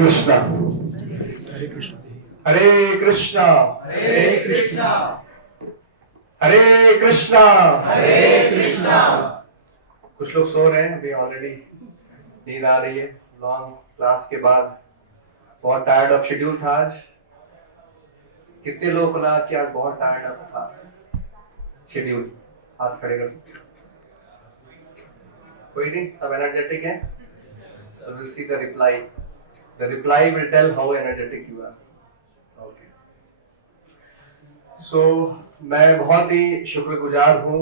कृष्णा हरे कृष्ण हरे कृष्णा हरे कृष्णा हरे कृष्णा हरे कृष्णा। कुछ लोग सो रहे हैं, अभी ऑलरेडी नींद आ रही है। लॉन्ग क्लास के बाद बहुत टायर्ड ऑफ शेड्यूल था आज। कितने लोग बोला कि आज बहुत टायर्ड ऑफ था शेड्यूल? हाथ खड़े कर सकते हो? कोई नहीं, सब एनर्जेटिक है। So we'll see the reply. The reply will tell how energetic you are. Okay. So मैं बहुत ही शुक्रगुजार हूँ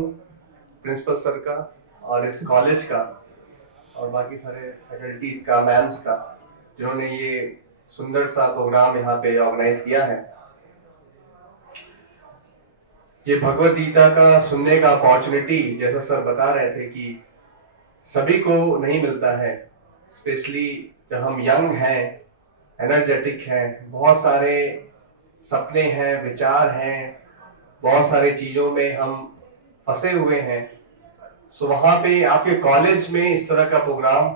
प्रिंसिपल सर का और इस कॉलेज का और बाकी सारे फैकल्टीज का, मैम्स का, जिन्होंने ये सुंदर सा प्रोग्राम यहाँ पे ऑर्गेनाइज किया है। ये भगवत गीता का सुनने का अपॉर्चुनिटी, जैसा सर बता रहे थे कि सभी को नहीं मिलता है, स्पेशली जब हम यंग हैं, एनर्जेटिक हैं, बहुत सारे सपने हैं, विचार हैं, बहुत सारी चीजों में हम फंसे हुए हैं। सो वहां पे आपके कॉलेज में इस तरह का प्रोग्राम,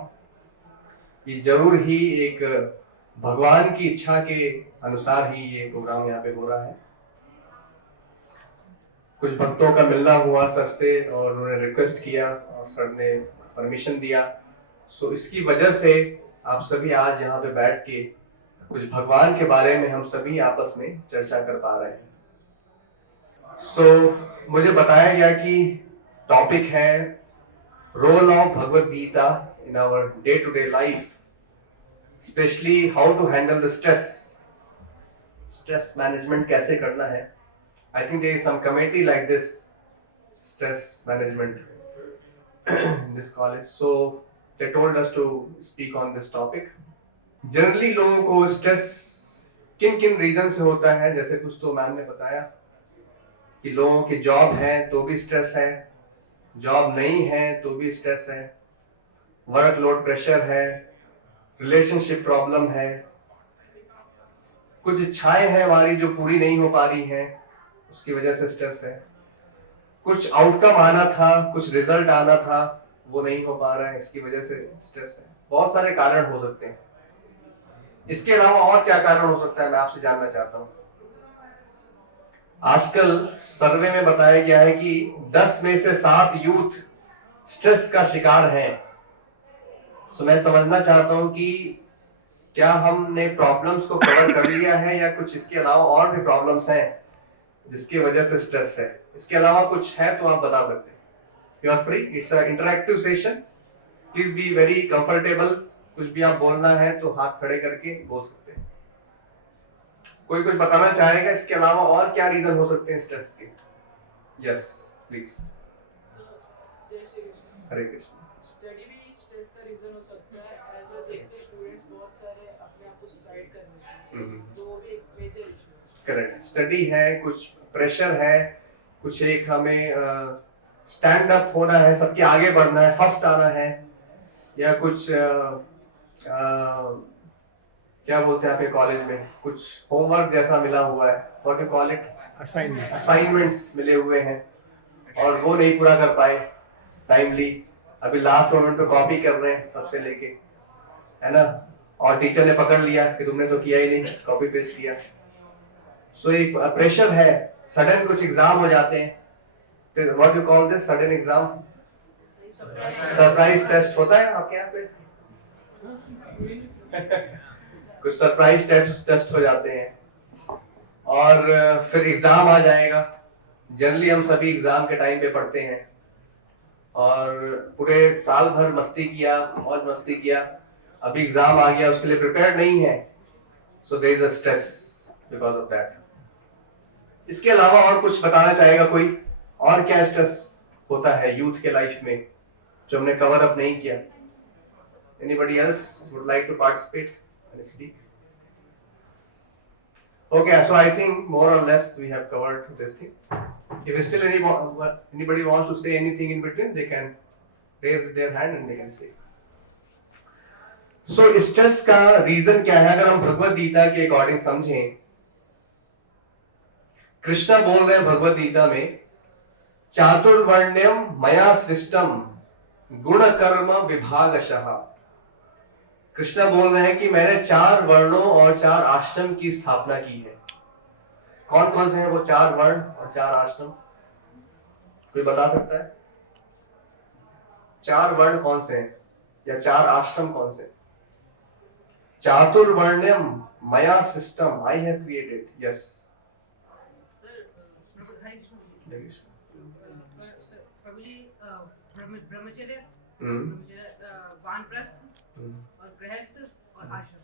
ये जरूर ही एक भगवान की इच्छा के अनुसार ही ये प्रोग्राम यहाँ पे हो रहा है। कुछ भक्तों का मिलना हुआ सर से और उन्होंने रिक्वेस्ट किया और सर ने परमिशन दिया। सो इसकी वजह से आप सभी आज यहाँ पे बैठ के कुछ भगवान के बारे में हम सभी आपस में चर्चा कर पा रहे हैं। सो मुझे बताया गया कि टॉपिक है role of Bhagwat Gita in our day to day life, specially how to handle the stress management कैसे करना है। I think there is some committee like this, stress management in this college. So they told us to speak on this topic. Generally लोगों को stress किन किन reason से होता है, जैसे कुछ तो मैम ने बताया कि लोगों की जॉब है तो भी स्ट्रेस है, जॉब नहीं है तो भी स्ट्रेस है, वर्कलोड प्रेशर है, रिलेशनशिप प्रॉब्लम है, कुछ इच्छाएं हैं हमारी जो पूरी नहीं हो पा रही हैं, उसकी वजह से स्ट्रेस है, कुछ आउटकम आना था, कुछ रिजल्ट आना था, वो नहीं हो पा रहा है, इसकी वजह से स्ट्रेस है। बहुत सारे कारण हो सकते हैं। इसके अलावा और क्या कारण हो सकता है, मैं आपसे जानना चाहता हूं। आजकल सर्वे में बताया गया है कि 10 में से 7 यूथ स्ट्रेस का शिकार हैं। सो मैं समझना चाहता हूं कि क्या हमने प्रॉब्लम्स को कवर कर लिया है या कुछ इसके अलावा और भी प्रॉब्लम्स हैं जिसकी वजह से स्ट्रेस है। इसके अलावा कुछ है तो आप बता सकते हैं। You are free, it's a interactive session, please be very comfortable. कुछ भी आप बोलना है तो हाथ खड़े करके बोल सकते हैं। कोई कुछ बताना चाहेगा इसके अलावा और क्या रीजन हो सकते हैं स्ट्रेस के? Yes please. Hare Krishna. Study भी स्ट्रेस का रीजन हो सकता है। एज अ देखते स्टूडेंट्स बहुत सारे अपने आप को सुसाइड कर लेते हैं, तो वो भी एक मेजर इशू है। करेक्ट, स्टडी है, कुछ प्रेशर है, कुछ एक हमें स्टैंड अप होना है, सबके आगे बढ़ना है, फर्स्ट आना है, या कुछ क्या बोलते हैं आपके कॉलेज में, कुछ होमवर्क जैसा मिला हुआ है, what you call it, assignments मिले हुए हैं और वो नहीं पूरा कर पाए टाइमली, अभी लास्ट मोमेंट पे कॉपी कर रहे हैं सबसे लेके, है ना, और टीचर ने पकड़ लिया कि तुमने तो किया ही नहीं, कॉपी पेस्ट किया। सो एक प्रेशर है, सडन कुछ एग्जाम हो जाते हैं, what you call this, sudden exam, surprise test होता है आपके यहाँ पे कुछ सरप्राइज टेस्ट हो जाते हैं और फिर एग्जाम आ जाएगा। जनरली हम सभी एग्जाम के टाइम पे पढ़ते हैं और पूरे साल भर मस्ती किया, मौज मस्ती किया, अभी एग्जाम आ गया, उसके लिए प्रिपेयर्ड नहीं है, so there is a stress because of that. इसके अलावा और कुछ बताना चाहेगा कोई, और क्या स्ट्रेस होता है यूथ के लाइफ में जो हमने कवर अप नहीं किया? Anybody else would like to participate and speak? Okay, so I think more or less we have covered this thing. If still anybody wants to say anything in between, they can raise their hand and they can say. So stress का reason क्या है? अगर हम भगवत गीता के according समझें, कृष्णा बोल रहे हैं भगवत गीता में, चातुर्वर्ण्यम मया सृष्टम गुण कर्म विभागशः। कृष्णा बोल रहे हैं कि मैंने 4 वर्णों और 4 आश्रम की स्थापना की है। कौन कौन से हैं वो 4 वर्ण और 4 आश्रम? कोई बता सकता है? 4 वर्ण कौन से हैं या 4 आश्रम कौन से? चातुर्वर्ण्यम मया system I have created. Yes प्रभु जी, ब्रह्मचर्य, वानप्रस्थ और गृहस्थ और आश्रम।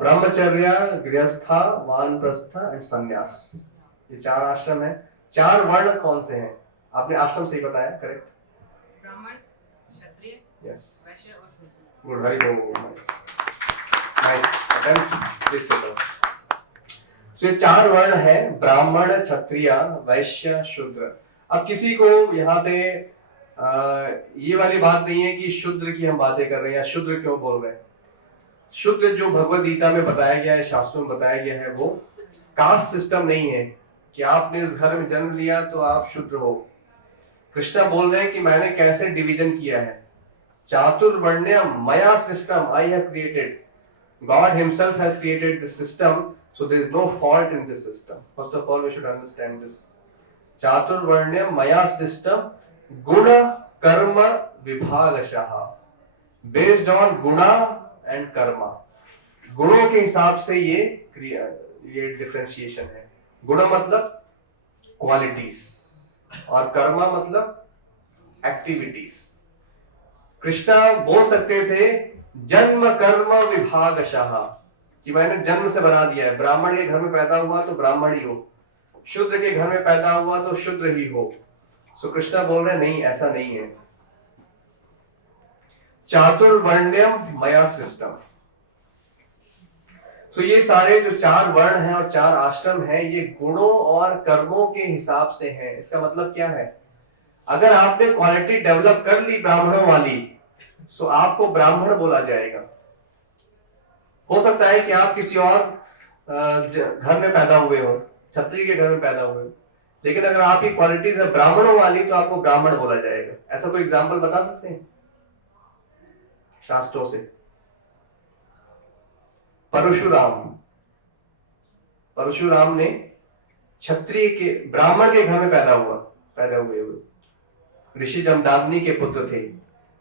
ब्रह्मचर्य, गृहस्था, वानप्रस्थ और संन्यास, ये 4 आश्रम है। 4 वर्ण कौन से हैं? आपने आश्रम सही बताया, करेक्ट। ब्राह्मण, क्षत्रिय, यस, वैश्य और शूद्र। Good, very good, nice attempt. Please sit down. So ये 4 वर्ण है, ब्राह्मण, क्षत्रिय, वैश्य, शूद्र। अब किसी को यहाँ पे ये वाली बात नहीं है कि शूद्र की हम बातें कर रहे हैं या शूद्र क्यों बोल रहे हैं। शूद्र जो भगवद गीता में बताया गया है, शास्त्रों में बताया गया है, वो कास्ट सिस्टम नहीं है कि आपने इस घर में जन्म लिया तो आप शूद्र हो। कृष्णा बोल रहे हैं कि मैंने कैसे डिवीजन किया है। चातुर्वर्ण्य मया system I have created. God himself has created this system, so there is no fault in this system. First of all, we should understand this. Chaturvarnya maya system, guna karma vibhagashaha, based on guna and karma. गुणों के हिसाब से ये differentiation है। गुण मतलब qualities और कर्मा मतलब एक्टिविटीज। कृष्णा बोल सकते थे जन्म कर्म विभागशः, कि मैंने जन्म से बना दिया है। ब्राह्मण के घर में पैदा हुआ तो ब्राह्मण ही हो, शूद्र के घर में पैदा हुआ तो शूद्र ही हो। सो कृष्णा बोल रहे नहीं, ऐसा नहीं है। चातुर्वर्ण्यम मया सृष्टम। सो ये सारे जो 4 वर्ण हैं और 4 आश्रम हैं, ये गुणों और कर्मों के हिसाब से हैं। इसका मतलब क्या है? अगर आपने क्वालिटी डेवलप कर ली ब्राह्मणों वाली, सो आपको ब्राह्मण बोला जाएगा। हो सकता है कि आप किसी और घर में पैदा हुए हो, क्षत्रिय के घर में पैदा हुए हो, लेकिन अगर आपकी क्वालिटीज है ब्राह्मणों वाली तो आपको ब्राह्मण बोला जाएगा। ऐसा कोई एग्जांपल बता सकते हैं शास्त्रों से? परशुराम ने क्षत्रिय के, ब्राह्मण के घर में पैदा हुए ऋषि जमदाग्नि के पुत्र थे,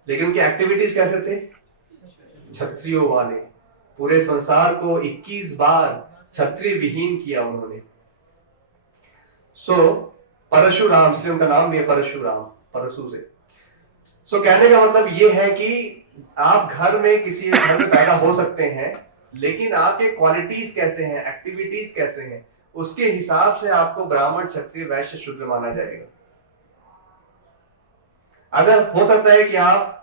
लेकिन उनकी एक्टिविटीज कैसे थे? क्षत्रियों वाले। पूरे संसार को 21 बार क्षत्रिय विहीन किया उन्होंने। सो परशुराम, इसलिए उनका नाम भी है परशुराम, परशु से। सो कहने का मतलब ये है कि आप घर में किसी घर में पैदा हो सकते हैं, लेकिन आपके क्वालिटीज कैसे हैं, एक्टिविटीज कैसे हैं, उसके हिसाब से आपको ब्राह्मण, क्षत्रिय, वैश्य, शूद्र माना जाएगा। अगर हो सकता है कि आप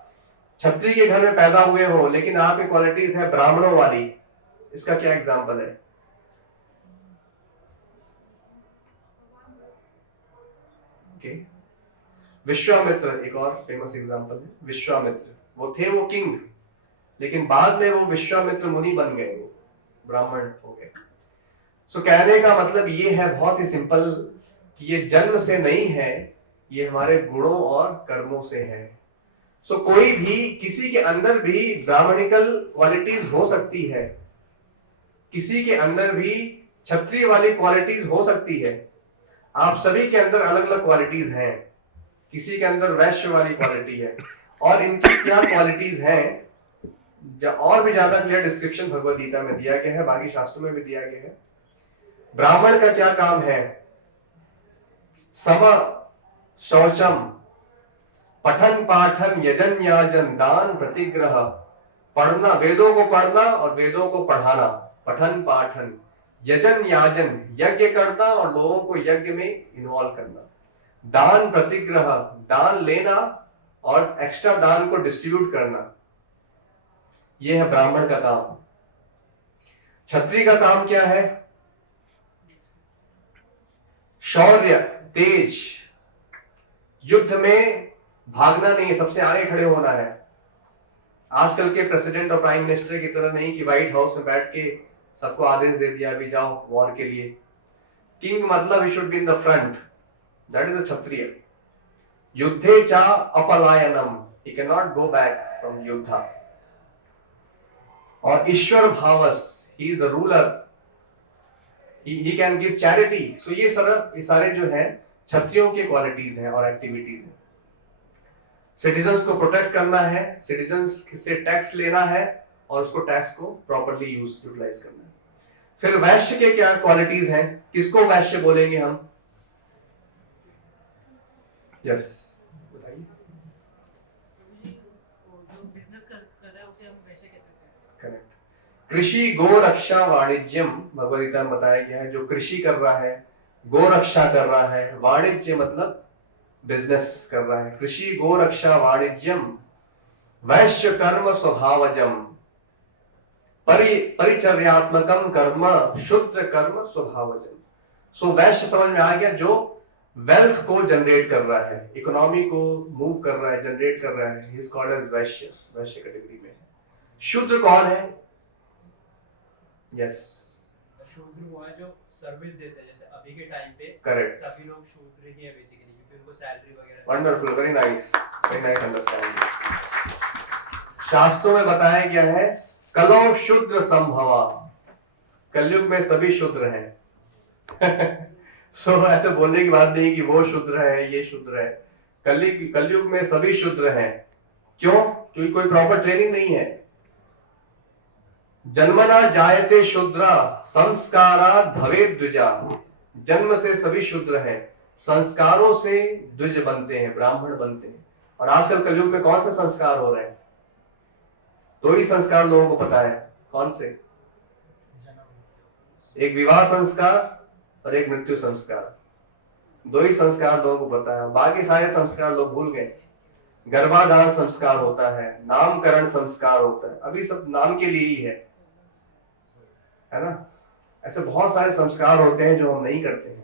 क्षत्रिय के घर में पैदा हुए हो लेकिन आपकी क्वालिटीज है ब्राह्मणों वाली, इसका क्या एग्जांपल है? विश्वामित्र एक और फेमस एग्जांपल है। विश्वामित्र वो थे वो किंग, लेकिन बाद में वो विश्वामित्र मुनि बन गए, वो ब्राह्मण हो गए। सो कहने का मतलब ये है बहुत ही सिंपल कि ये जन्म से नहीं है, ये हमारे गुणों और कर्मों से है। सो कोई भी, किसी के अंदर भी ब्राह्मणिकल क्वालिटीज हो सकती है, किसी के अंदर भी क्षत्रिय वाली क्वालिटीज हो सकती है। आप सभी के अंदर अलग अलग क्वालिटीज हैं। किसी के अंदर वैश्य वाली क्वालिटी है, और इनकी क्या क्वालिटीज हैं और भी ज्यादा क्लियर डिस्क्रिप्शन भगवद गीता में दिया गया है, बाकी शास्त्रों में भी दिया गया है। ब्राह्मण का क्या काम है? सम शौचम, पठन पाठन, यजन याजन, दान प्रतिग्रह, पढ़ना, वेदों को पढ़ना और वेदों को पढ़ाना, पठन पाठन, यजन याजन, यज्ञ करना और लोगों को यज्ञ में इन्वॉल्व करना, दान प्रतिग्रह, दान लेना और एक्स्ट्रा दान को डिस्ट्रीब्यूट करना, यह है ब्राह्मण का काम। क्षत्रिय का काम क्या है? शौर्य, तेज, युद्ध में भागना नहीं है, सबसे आगे खड़े होना है। आजकल के प्रेसिडेंट और प्राइम मिनिस्टर की तरह नहीं कि व्हाइट हाउस में बैठ के सबको आदेश दे दिया अभी जाओ वॉर के लिए। किंग मतलब he should be in the front, that is a kshatriya. युद्धे चा अपलायनम, he can not go back from युद्ध। और ईश्वर भावस, he is the ruler, he can give charity. So ये सारे जो है क्षत्रियों के क्वालिटीज हैं और एक्टिविटीज हैं। सिटीजन्स को प्रोटेक्ट करना है, सिटीजन्स से टैक्स लेना है और उसको टैक्स को प्रॉपर्ली यूटिलाइज करना है। फिर वैश्य के क्या क्वालिटीज हैं, किसको वैश्य बोलेंगे हम? यस, बताइए। प्रभु जी, जो बिजनेस कर रहा है उसे हम वैसे कह सकते हैं। करेक्ट। कृषि गो रक्षा वाणिज्यम, भगवद गीता में बताया गया है, जो कृषि कर रहा है, गो रक्षा कर रहा है, वाणिज्य मतलब बिजनेस कर रहा है, कृषि गो रक्षा वाणिज्यम वैश्य कर्म स्वभावजम परिचर्यात्मकम कर्म शुद्र कर्म स्वभावजम। सो वैश्य समझ में आ गया, जो वेल्थ को जनरेट कर रहा है, इकोनॉमी को मूव कर रहा है, जनरेट कर रहा है, he is called as Vysya, Vysya category में है। शूद्र कौन है? यस, शूद्र वो है जो सर्विस देते हैं, जैसे अभी के टाइम पे करेक्ट, सभी लोग शूद्र ही है बेसिकली, क्योंकि उनको सैलरी वगैरह। Wonderful, very nice understanding. शास्त्रों में बताया गया है कलौ शूद्र संभवा, कलयुग में सभी शूद्र हैं। सो ऐसे बोलने की बात नहीं कि वो शूद्र है, ये शूद्र है, कलयुग में सभी शूद्र हैं। क्यों? क्योंकि कोई प्रॉपर ट्रेनिंग नहीं है। जन्मना जायते शूद्रा संस्कारा भवेद द्विजा, जन्म से सभी शूद्र हैं, संस्कारों से द्विज बनते हैं, ब्राह्मण बनते हैं। और आजकल कलयुग में कौन से संस्कार हो रहे हैं? दो ही संस्कार लोगों को पता है, कौन से? एक विवाह संस्कार और एक मृत्यु संस्कार, दो ही संस्कार लोगों को पता है, बाकी सारे संस्कार लोग भूल गए। गर्भाधान संस्कार होता है, नामकरण संस्कार होता है, अभी सब नाम के लिए ही है ना। ऐसे बहुत सारे संस्कार होते हैं जो हम नहीं करते हैं।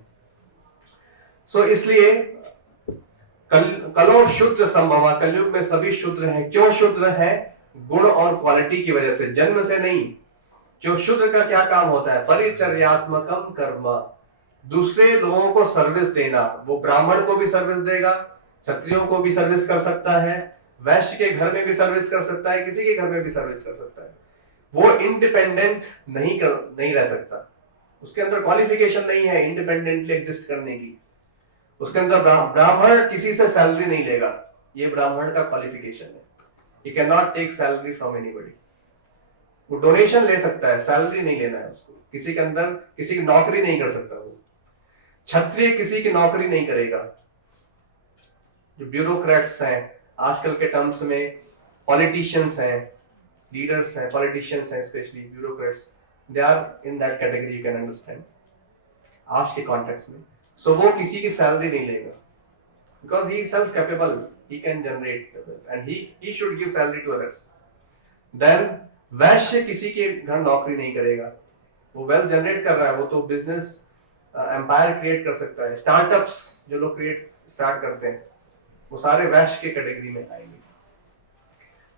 सो इसलिए कलो शूद्र संभवा, कलयुग में सभी शूद्र हैं। क्यों शूद्र हैं? गुण और क्वालिटी की वजह से, जन्म से नहीं। क्यों? शूद्र का क्या काम होता है? परिचर्यात्मकम कर्म, दूसरे लोगों को सर्विस देना। वो ब्राह्मण को भी सर्विस देगा, क्षत्रियों को भी सर्विस कर सकता है, वैश्य के घर में भी सर्विस कर सकता है, किसी के घर में भी सर्विस कर सकता है। वो इंडिपेंडेंट नहीं रह सकता, उसके अंदर क्वालिफिकेशन नहीं है इंडिपेंडेंटली एग्जिस्ट करने की। उसके अंदर ब्राह्मण किसी से सैलरी नहीं लेगा, ये ब्राह्मण का क्वालिफिकेशन है। He cannot take salary from anybody. वो डोनेशन ले सकता है, सैलरी नहीं लेना है उसको। किसी के अंदर किसी की नौकरी नहीं कर सकता वो। क्षत्रिय किसी की नौकरी नहीं करेगा। जो ब्यूरोक्रेट्स हैं, आजकल के टर्म्स में पॉलिटिशियंस हैं, लीडर्स हैं, पॉलिटिशियंस हैं, specially bureaucrats, they are in that category, you can understand आज के कॉन्टेक्स्ट में। सो वो किसी की सैलरी नहीं लेगा, because he is self capable, he can generate the wealth and he should give salary to others. Then वैश्य किसी के घर नौकरी नहीं करेगा, वो वेल्थ जनरेट कर रहा है, वो तो बिजनेस एम्पायर क्रिएट कर सकता है। स्टार्टअप्स जो लोग स्टार्ट करते हैं वो सारे वैश्य के कैटेगरी में आएंगे।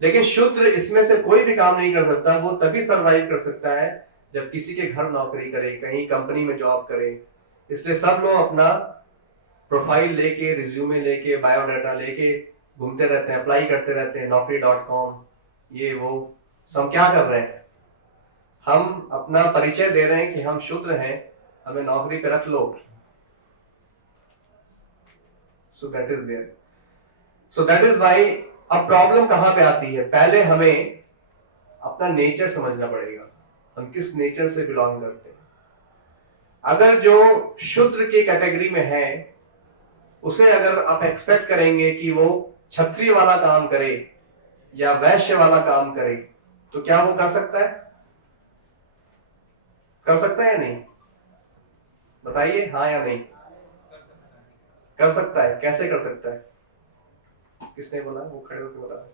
लेकिन शूद्र इसमें से कोई भी काम नहीं कर सकता। वो तभी सरवाइव कर सकता है जब किसी के घर नौकरी करे, कहीं कंपनी में जॉब करे। इसलिए सब लोग अपना प्रोफाइल लेके, रिज्यूमे लेके, बायोडाटा लेके घूमते रहते हैं, अप्लाई करते रहते हैं, naukri.com ये वो। हम क्या कर रहे हैं? हम अपना परिचय दे रहे हैं कि हम शूद्र हैं, हमें नौकरी पे रख लो। So that is there. So that is why अब प्रॉब्लम कहां पे आती है? पहले हमें अपना नेचर समझना पड़ेगा, हम किस नेचर से बिलोंग करते हैं। अगर जो शूद्र की कैटेगरी में है, उसे अगर आप एक्सपेक्ट करेंगे कि वो क्षत्रिय वाला काम करे या वैश्य वाला काम करे, तो क्या वो कर सकता है? कर सकता है या नहीं? बताइए, हाँ या नहीं? कर सकता है। कैसे कर सकता है? किसने बोला? वो खड़े होकर बता।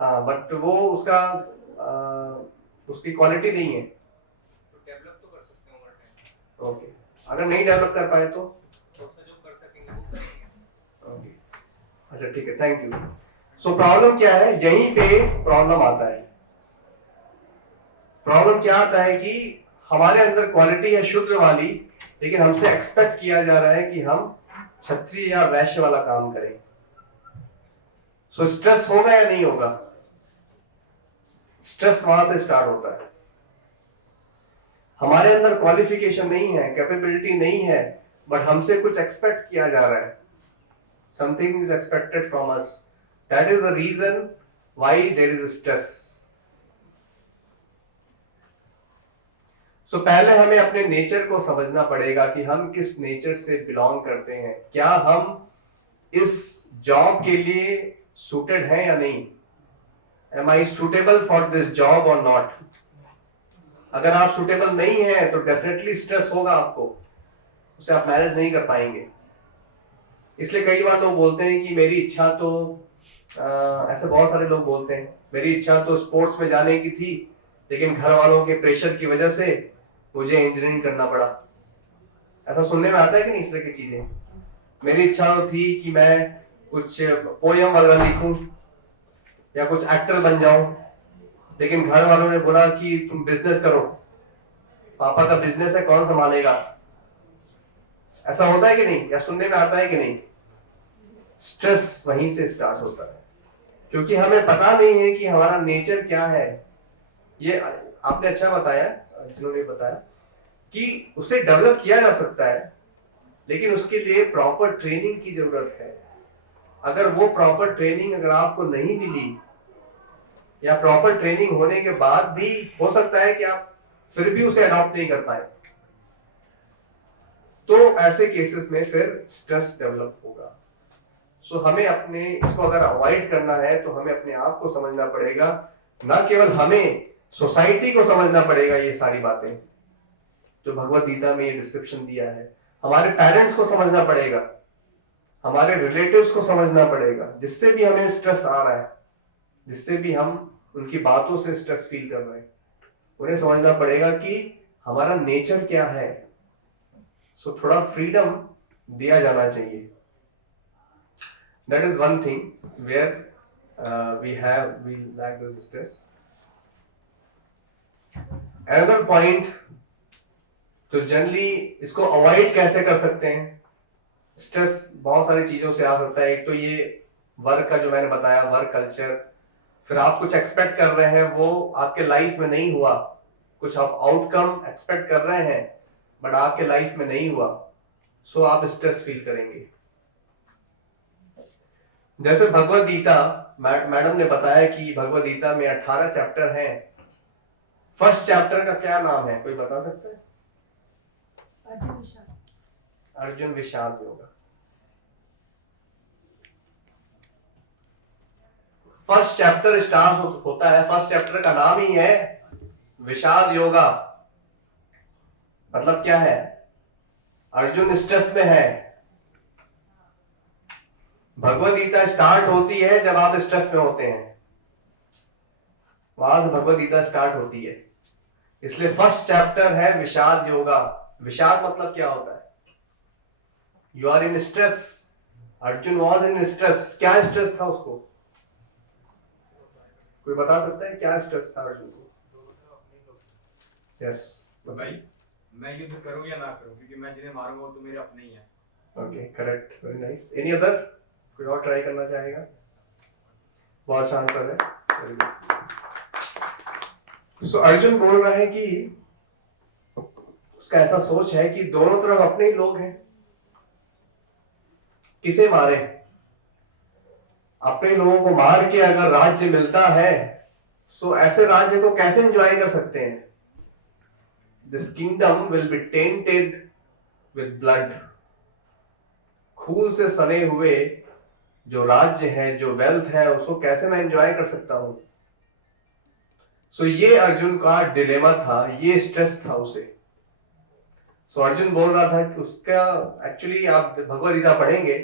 हाँ, बट वो उसकी क्वालिटी नहीं है। डेवलप तो कर सकते हैं ओवर टाइम। ओके, अगर नहीं डेवलप कर पाए तो जो कर सकेंगे वो करेंगे। ओके, अच्छा ठीक है, थैंक यू। सो प्रॉब्लम क्या है? यहीं पे प्रॉब्लम आता है। प्रॉब्लम क्या आता है कि हमारे अंदर क्वालिटी है शूद्र वाली, लेकिन हमसे एक्सपेक्ट किया जा रहा है कि हम क्षत्रिय या वैश्य वाला काम करें। सो स्ट्रेस होगा या नहीं होगा? स्ट्रेस वहां से स्टार्ट होता है। हमारे अंदर क्वालिफिकेशन नहीं है, कैपेबिलिटी नहीं है, बट हमसे कुछ एक्सपेक्ट किया जा रहा है, something is expected from us, that is the reason why there is stress. So पहले हमें अपने नेचर को समझना पड़ेगा कि हम किस नेचर से बिलोंग करते हैं, क्या हम इस जॉब के लिए सूटेड हैं या नहीं, am I suitable for this job और नॉट। अगर आप सुटेबल नहीं है तो डेफिनेटली स्ट्रेस होगा आपको, उसे आप मैनेज नहीं कर पाएंगे। इसलिए कई बार लोग बोलते हैं कि मेरी इच्छा तो ऐसे बहुत सारे लोग बोलते हैं मेरी इच्छा तो स्पोर्ट्स में जाने की थी, लेकिन घर वालों के प्रेशर की वजह से मुझे इंजीनियरिंग करना पड़ा। ऐसा सुनने में आता है कि नहीं इस तरह की चीजें? मेरी इच्छा तो थी कि मैं कुछ पोयम वगैरह लिखूं या कुछ एक्टर बन जाऊं, लेकिन घर वालों ने बोला कि तुम बिजनेस करो, पापा का बिजनेस है, कौन संभालेगा। ऐसा होता है कि नहीं, या सुनने में आता है कि नहीं? स्ट्रेस वहीं से स्टार्ट होता है, क्योंकि हमें पता नहीं है कि हमारा नेचर क्या है। ये आपने अच्छा बताया, जिन्होंने बताया कि उसे डेवलप किया जा सकता है, लेकिन उसके लिए प्रॉपर ट्रेनिंग की जरूरत है। अगर वो प्रॉपर ट्रेनिंग अगर आपको नहीं मिली, या प्रॉपर ट्रेनिंग होने के बाद भी हो सकता है कि आप फिर भी उसे अडॉप्ट नहीं कर पाए, तो ऐसे केसेस में फिर स्ट्रेस डेवलप होगा। सो हमें अपने इसको अगर अवॉइड करना है तो हमें अपने आप को समझना पड़ेगा, ना केवल हमें, सोसाइटी को समझना पड़ेगा। ये सारी बातें जो भगवत गीता में ये डिस्क्रिप्शन दिया है, हमारे पेरेंट्स को समझना पड़ेगा, हमारे रिलेटिव्स को समझना पड़ेगा, जिससे भी हमें स्ट्रेस आ रहा है, जिससे भी हम उनकी बातों से स्ट्रेस फील कर रहे हैं, उन्हें समझना पड़ेगा कि हमारा नेचर क्या है। सो थोड़ा फ्रीडम दिया जाना चाहिए। That is one thing where we lack this stress. Another point, तो जनरली इसको अवॉइड कैसे कर सकते हैं? स्ट्रेस बहुत सारी चीजों से आ सकता है। एक तो ये वर्क का जो मैंने बताया, वर्क कल्चर, फिर आप कुछ एक्सपेक्ट कर रहे हैं, वो आपके लाइफ में नहीं हुआ, कुछ आप आउटकम एक्सपेक्ट कर रहे हैं बट आपके लाइफ में नहीं हुआ, सो आप स्ट्रेस फील करेंगे। जैसे भगवत गीता, मैडम ने बताया कि भगवत गीता में 18 चैप्टर हैं। फर्स्ट चैप्टर का क्या नाम है, कोई बता सकता है? अर्जुन विषाद योगा। फर्स्ट चैप्टर स्टार्ट होता है, फर्स्ट चैप्टर का नाम ही है विषाद योगा। मतलब क्या है? अर्जुन स्ट्रेस में है। भगवत गीता स्टार्ट होती है जब आप स्ट्रेस में होते हैं, वहां से भगवत गीता स्टार्ट होती है। इसलिए फर्स्ट चैप्टर है विषाद योगा। विषाद मतलब क्या होता है? You are in stress. Arjun was in stress. क्या स्ट्रेस था उसको? कोई बता सकता है क्या स्ट्रेस था अर्जुन को? यस भाई, मैं युद्ध करूं या ना करूं, क्योंकि मैं जिन्हें मारूंगा वो तो मेरे अपने ही हैं। Okay, correct, very nice. Any other? कोई और ट्राई करना चाहेगा? बहुत शांत है। सो अर्जुन बोल रहा है कि उसका ऐसा सोच है कि दोनों तरफ अपने ही लोग हैं, किसे मारे? अपने लोगों को मार के अगर राज्य मिलता है, सो ऐसे राज्य को कैसे एंजॉय कर सकते हैं? This kingdom will be tainted with blood. खून से सने हुए जो राज्य है, जो वेल्थ है, उसको कैसे मैं एंजॉय कर सकता हूं? सो ये अर्जुन का डिलेमा था, ये स्ट्रेस था उसे। सो अर्जुन बोल रहा था कि उसका एक्चुअली, आप भगवद गीता पढ़ेंगे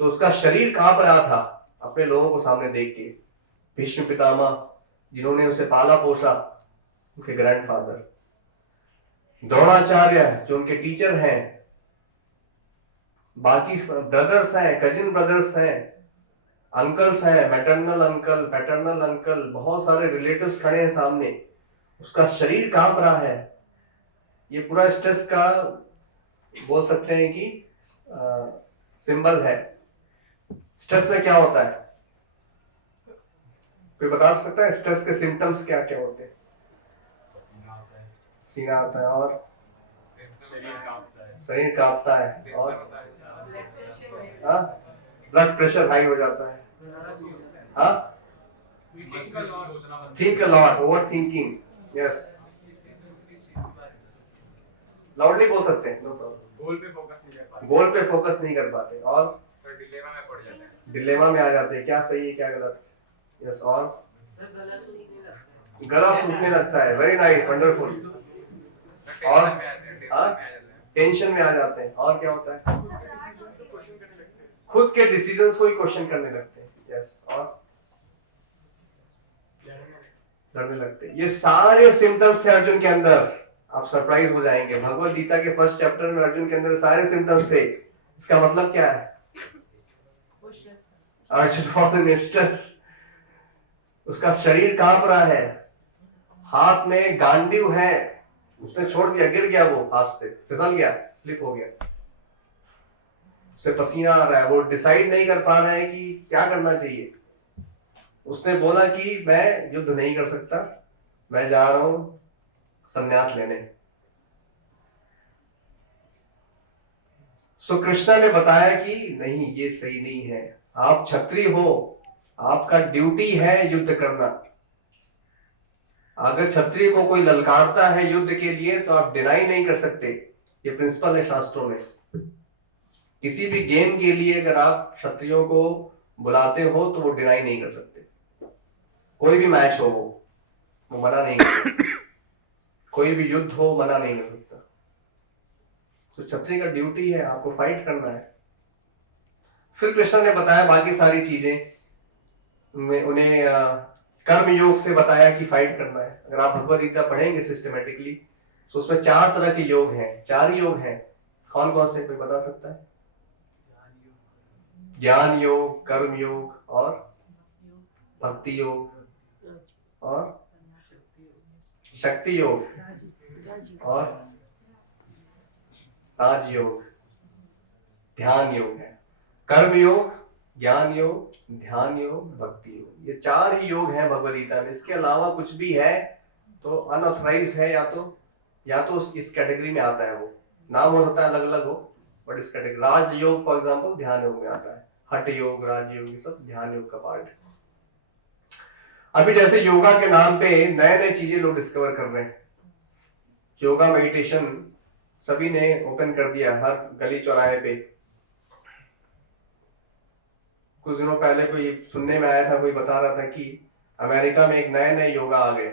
तो उसका शरीर कांप रहा था अपने लोगों को सामने देख के। भीष्म पितामह जिन्होंने उसे पाला पोसा, उनके ग्रैंडफादर, द्रोणाचार्य जो उनके टीचर हैं, बाकी ब्रदर्स हैं, कजिन ब्रदर्स हैं, अंकल्स हैं, मैटरनल अंकल, पैटर्नल अंकल, बहुत सारे रिलेटिव्स खड़े हैं सामने, उसका शरीर कांप रहा है। ये पूरा स्ट्रेस का बोल सकते हैं कि सिंबल है। स्ट्रेस में क्या होता है? कोई बता सकता है स्ट्रेस के सिम्टम्स क्या क्या होते हैं? पसीना आता है, सीना आता है और शरीर कांपता है, शरीर कांपता है और Relaxation ब्लड प्रेशर हाई हो जाता है। हाँ, सोचना बंद think a lot, over thinking, yes. Loudly बोल सकते हैं, नो प्रॉब्लम। गोल पे फोकस नहीं कर पाते, गोल पे फोकस नहीं कर पाते और फिर डिलेमा में पड़ जाते हैं। डिलेमा में आ जाते हैं, क्या सही है क्या गलत। यस, और गला सूखने लगता है। Very nice, wonderful. और टेंशन में आ जाते हैं। और क्या होता है? खुद के डिसीजंस को ही क्वेश्चन करने लगते हैं। यस, और डरने लगते हैं। ये सारे सिम्टम्स थे अर्जुन के अंदर। आप सरप्राइज हो जाएंगे, भगवत गीता के फर्स्ट चैप्टर में अर्जुन के अंदर सारे सिम्टम्स थे। इसका मतलब क्या है? Arjun was in stress. उसका शरीर कांप रहा है, हाथ में गांडीव है, उसने छोड़ दिया, गिर गया, वो हाथ से फिसल गया, स्लिप हो गया, उसे पसीना आ रहा है, वो डिसाइड नहीं कर पा रहा है कि क्या करना चाहिए। उसने बोला कि मैं युद्ध नहीं कर सकता, मैं जा रहा हूं संन्यास लेने। सो कृष्णा ने बताया कि नहीं, ये सही नहीं है, आप क्षत्रिय हो, आपका ड्यूटी है युद्ध करना। अगर क्षत्रिय को कोई ललकारता है युद्ध के लिए तो आप डिनाई नहीं कर सकते। ये प्रिंसिपल है शास्त्रों में। किसी भी गेम के लिए अगर आप क्षत्रियों को बुलाते हो तो वो डिनाई नहीं कर सकते। कोई भी मैच हो वो मना नहीं कर सकते। कोई भी युद्ध हो मना नहीं कर सकता। तो क्षत्रिय का ड्यूटी है, आपको फाइट करना है। फिर कृष्ण ने बताया बाकी सारी चीजें, उन्हें कर्म योग से बताया कि फाइट करना है। अगर आप भगवद गीता पढ़ेंगे सिस्टमेटिकली तो उसमें 4 तरह के योग हैं, 4 योग हैं। कौन कौन से, कोई बता सकता है? ज्ञान योग, कर्म योग और भक्ति योग और शक्ति योग और राज योग, ध्यान योग है। कर्म योग, ज्ञान योग, ध्यान योग, भक्ति योग, ये 4 ही योग हैं भगवद गीता में। इसके अलावा कुछ भी है तो अनऑथराइज्ड है, या तो इस कैटेगरी में आता है। वो नाम हो सकता है अलग अलग हो, बट इस कैटेगरी। राज योग फॉर एग्जांपल ध्यान योग में आता है। हठ योग, राज योग, ये सब ध्यान योग का पार्ट है। अभी जैसे योगा के नाम पे नए नए चीजें लोग डिस्कवर कर रहे हैं। योगा मेडिटेशन सभी ने ओपन कर दिया हर गली चौराहे पे। कुछ दिनों पहले कोई सुनने में आया था, कोई बता रहा था कि अमेरिका में एक नए नए योगा आ गए।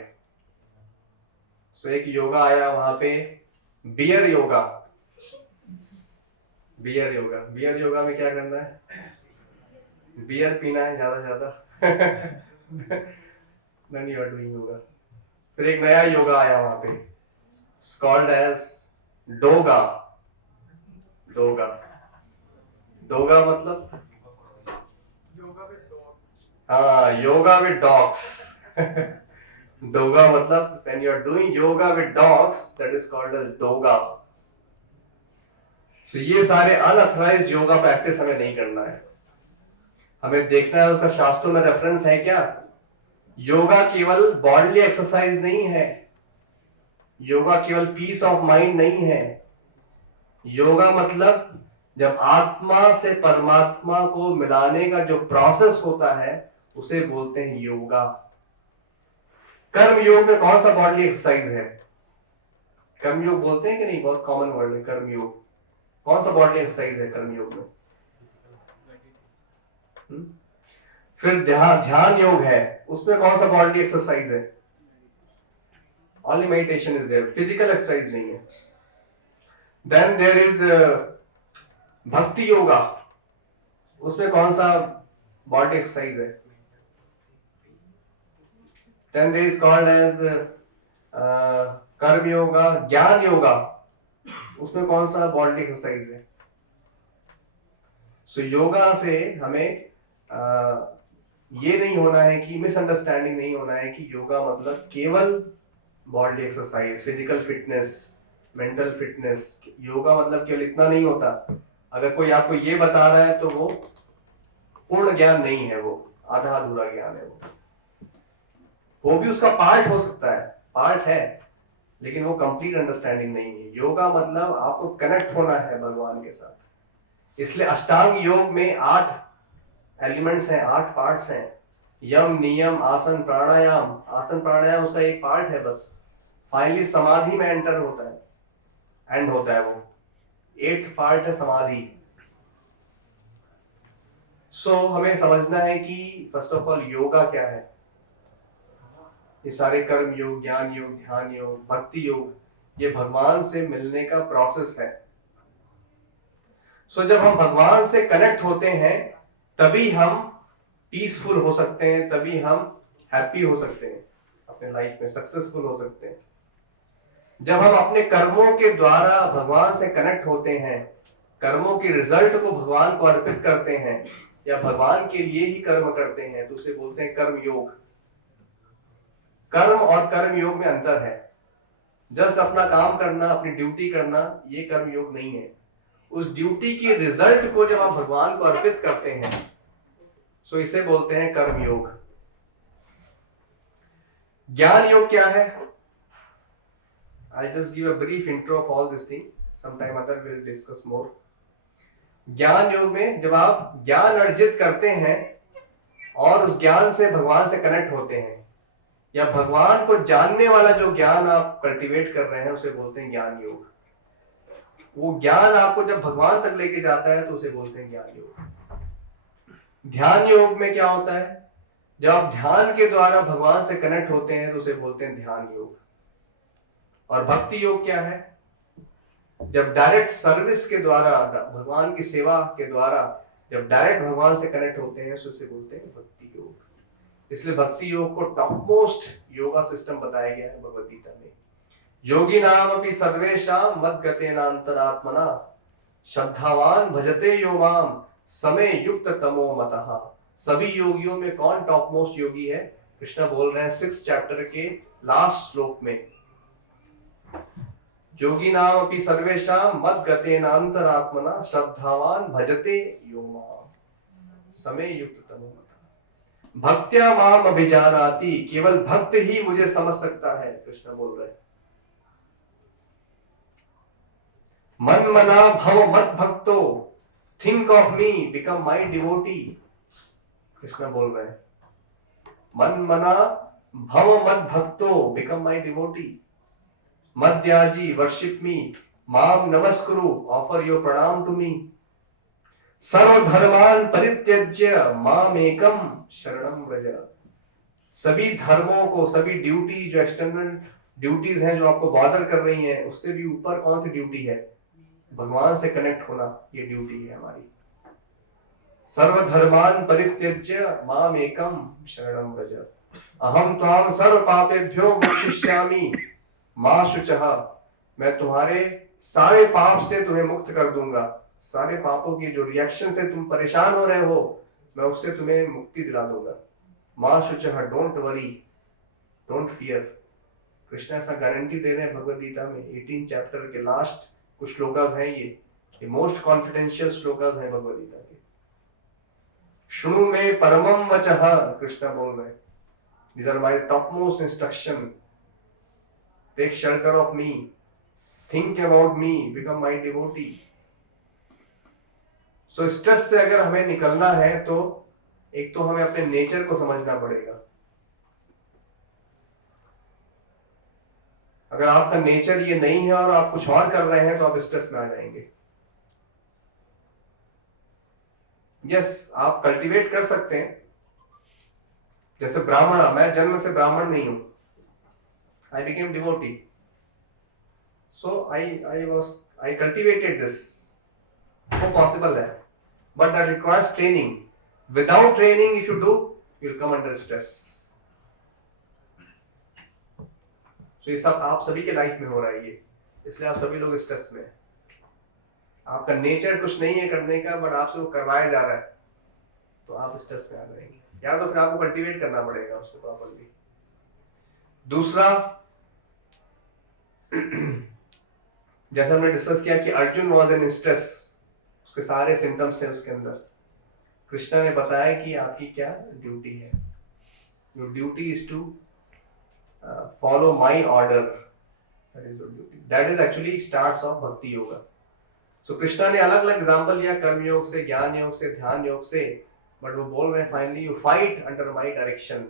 सो एक योगा आया वहां पे, बियर योगा। बियर योगा, बियर योगा में क्या करना है? बियर पीना है ज्यादा ज्यादा। Then you are doing yoga. फिर एक नया योगा आया वहां पे, called as डोगा। डोगा, डोगा मतलब हाँ, योगा विद डॉग्स। डोगा मतलब when you are doing yoga with dogs, that is called as Doga. So ये सारे अनऑथराइज्ड योगा प्रैक्टिस हमें नहीं करना है। हमें देखना है उसका शास्त्रों में रेफरेंस है क्या। योगा केवल बॉडीली एक्सरसाइज नहीं है, योगा केवल पीस ऑफ माइंड नहीं है। योगा मतलब जब आत्मा से परमात्मा को मिलाने का जो प्रोसेस होता है उसे बोलते हैं योगा। कर्म योग में कौन सा बॉडीली एक्सरसाइज है? कर्म योग बोलते हैं कि नहीं, बहुत कॉमन वर्ड है कर्म योग। कौन सा बॉडीली एक्सरसाइज है कर्म योग में? फिर ध्यान योग है, उसमें कौन सा बॉडीली एक्सरसाइज है? Only meditation is there, physical exercise नहीं है। देन देयर इज भक्ति योगा, उसमें कौन सा बॉडी एक्सरसाइज है? Then there is called as karma yoga. ज्ञान योगा, उसमें कौन सा बॉडी एक्सरसाइज है? सो योगा से हमें ये नहीं होना है कि मिसअंडरस्टैंडिंग नहीं होना है कि योगा मतलब केवल body exercise, physical fitness, mental fitness. Yoga मतलब केवल इतना नहीं होता। अगर कोई आपको ये बता रहा है तो वो पूर्ण ज्ञान नहीं है, वो आधा अधूरा ज्ञान है वो। वो भी उसका पार्ट हो सकता है, पार्ट है, लेकिन वो कंप्लीट अंडरस्टैंडिंग नहीं है। योगा मतलब आपको कनेक्ट होना है भगवान के साथ। इसलिए अष्टांग योग में 8 एलिमेंट्स हैं, 8 पार्ट्स हैं। यम, नियम, आसन, प्राणायाम। आसन प्राणायाम उसका एक पार्ट है बस। फाइनली समाधि में एंटर होता है, एंड होता है वो। 8th पार्ट है समाधि। सो हमें समझना है कि फर्स्ट ऑफ ऑल योगा क्या है। ये सारे कर्म योग, ज्ञान योग, ध्यान योग, भक्ति योग, ये भगवान से मिलने का प्रोसेस है। सो जब हम भगवान से कनेक्ट होते हैं तभी हम पीसफुल हो सकते हैं, तभी हम हैप्पी हो सकते हैं, अपने लाइफ में सक्सेसफुल हो सकते हैं। जब हम अपने कर्मों के द्वारा भगवान से कनेक्ट होते हैं, कर्मों के रिजल्ट को भगवान को अर्पित करते हैं या भगवान के लिए ही कर्म करते हैं, तो उसे बोलते हैं कर्म योग। कर्म और कर्म योग में अंतर है। जस्ट अपना काम करना, अपनी ड्यूटी करना, ये कर्म योग नहीं है। उस ड्यूटी के रिजल्ट को जब आप भगवान को अर्पित करते हैं, सो इसे बोलते हैं कर्म योग। ज्ञान योग क्या है? I'll just give a brief intro of all this thing. Sometime other we'll discuss more. ज्ञान योग में जब आप ज्ञान अर्जित करते हैं और उस ज्ञान से भगवान से कनेक्ट होते हैं, या भगवान को जानने वाला जो ज्ञान आप कल्टीवेट कर रहे हैं, उसे बोलते हैं ज्ञान योग। वो ज्ञान आपको जब भगवान तक लेके जाता है तो उसे बोलते हैं ज्ञान योग। ध्यान योग में क्या होता है? जब आप ध्यान के द्वारा भगवान से कनेक्ट होते हैं तो उसे बोलते हैं ध्यान योग। और भक्ति योग क्या है? जब डायरेक्ट सर्विस के द्वारा, भगवान की सेवा के द्वारा जब डायरेक्ट भगवान से कनेक्ट होते हैं तो उसे बोलते हैं भक्ति योग। इसलिए भक्ति योग को टॉप मोस्ट योगा सिस्टम बताया गया है भगवद गीता में। योगी नाम अपि सर्वेषां मद्गतेनांतरात्मना श्रद्धावान भजते यो माम समय युक्त तमो मतः। सभी योगियों में कौन टॉप मोस्ट योगी है? कृष्ण बोल रहे हैं 6th चैप्टर के लास्ट श्लोक में, योगी नाम अपि सर्वेषां मद्गतेनांतरात्मना श्रद्धावान भजते यो माम समय युक्त तमो मतः। भक्त्या माम अभिजानाति, केवल भक्त ही मुझे समझ सकता है, कृष्ण बोल रहे हैं। मन मना भव मत भक्तो, think of me, become my devotee, Krishna बोल रहे हैं। मन मना भव मत भक्तो, बिकम माई डिवोटी, मद्याजी, वर्शिप मी, माम नमस्कुरु, ऑफर योर प्रणाम टू मी, सर्वधर्मान परित्यज्य माम एकम शरणम व्रज। सभी धर्मों को, सभी ड्यूटी जो एक्सटर्नल ड्यूटीज हैं जो आपको बॉदर कर रही हैं, उससे भी ऊपर कौन सी ड्यूटी है? भगवान से कनेक्ट होना, ये ड्यूटी है हमारी। सर्वधर्मान परित्यज्य माम एकम शरणम व्रज, अहम त्वाम सर्व पापेभ्यो मोक्षयिष्यामि मा शुचः। मैं तुम्हारे सारे पाप से तुम्हें मुक्त कर दूंगा। सारे पापों की जो रिएक्शन से तुम परेशान हो रहे हो, मैं उससे तुम्हें मुक्ति दिला दूंगा। मा शुचः, don't worry, don't fear. Krishna ऐसा गारंटी दे रहे हैं भगवद गीता में। 18 चैप्टर के लास्ट कुछ श्लोकास हैं, ये मोस्ट कॉन्फिडेंशियल श्लोकास हैं भगवद गीता के। शृणु मे परमम वचः, कृष्ण बोल रहे हैं, these are my topmost instruction, take shelter of me, think about me, become my devotee। So stress से अगर हमें निकलना है तो एक तो हमें अपने नेचर को समझना पड़ेगा। अगर आपका नेचर ये नहीं है और आप कुछ और कर रहे हैं तो आप स्ट्रेस में आ जाएंगे। यस, आप कल्टीवेट कर सकते हैं। जैसे ब्राह्मण, मैं जन्म से ब्राह्मण नहीं हूं, I became devotee, so I cultivated this। वो possible है, but that requires training। Without training, if you do, you'll come under stress। So ये सब आप सभी के लाइफ में हो रहा है ये, इसलिए आप सभी लोग स्ट्रेस में हैं। आपका नेचर कुछ नहीं है करने का, बट आपसे वो करवाया जा रहा है, तो आप स्ट्रेस में आ जाएंगे। या तो फिर आपको कल्टीवेट करना पड़ेगा उसको प्रॉपर्ली। दूसरा, जैसा हमने डिस्कस किया कि अर्जुन वॉज इन स्ट्रेस, उसके सारे सिम्टम्स थे उसके अंदर। कृष्णा ने बताया कि आपकी क्या ड्यूटी है। Your duty is to follow my order, that is your duty. That is actually starts of bhakti yoga. So Krishna ने अलग अलग एग्जाम्पल लिया, कर्म योग से, ज्ञान योग से, ध्यान योग से, बट वो बोल रहे हैं finally you fight under my direction.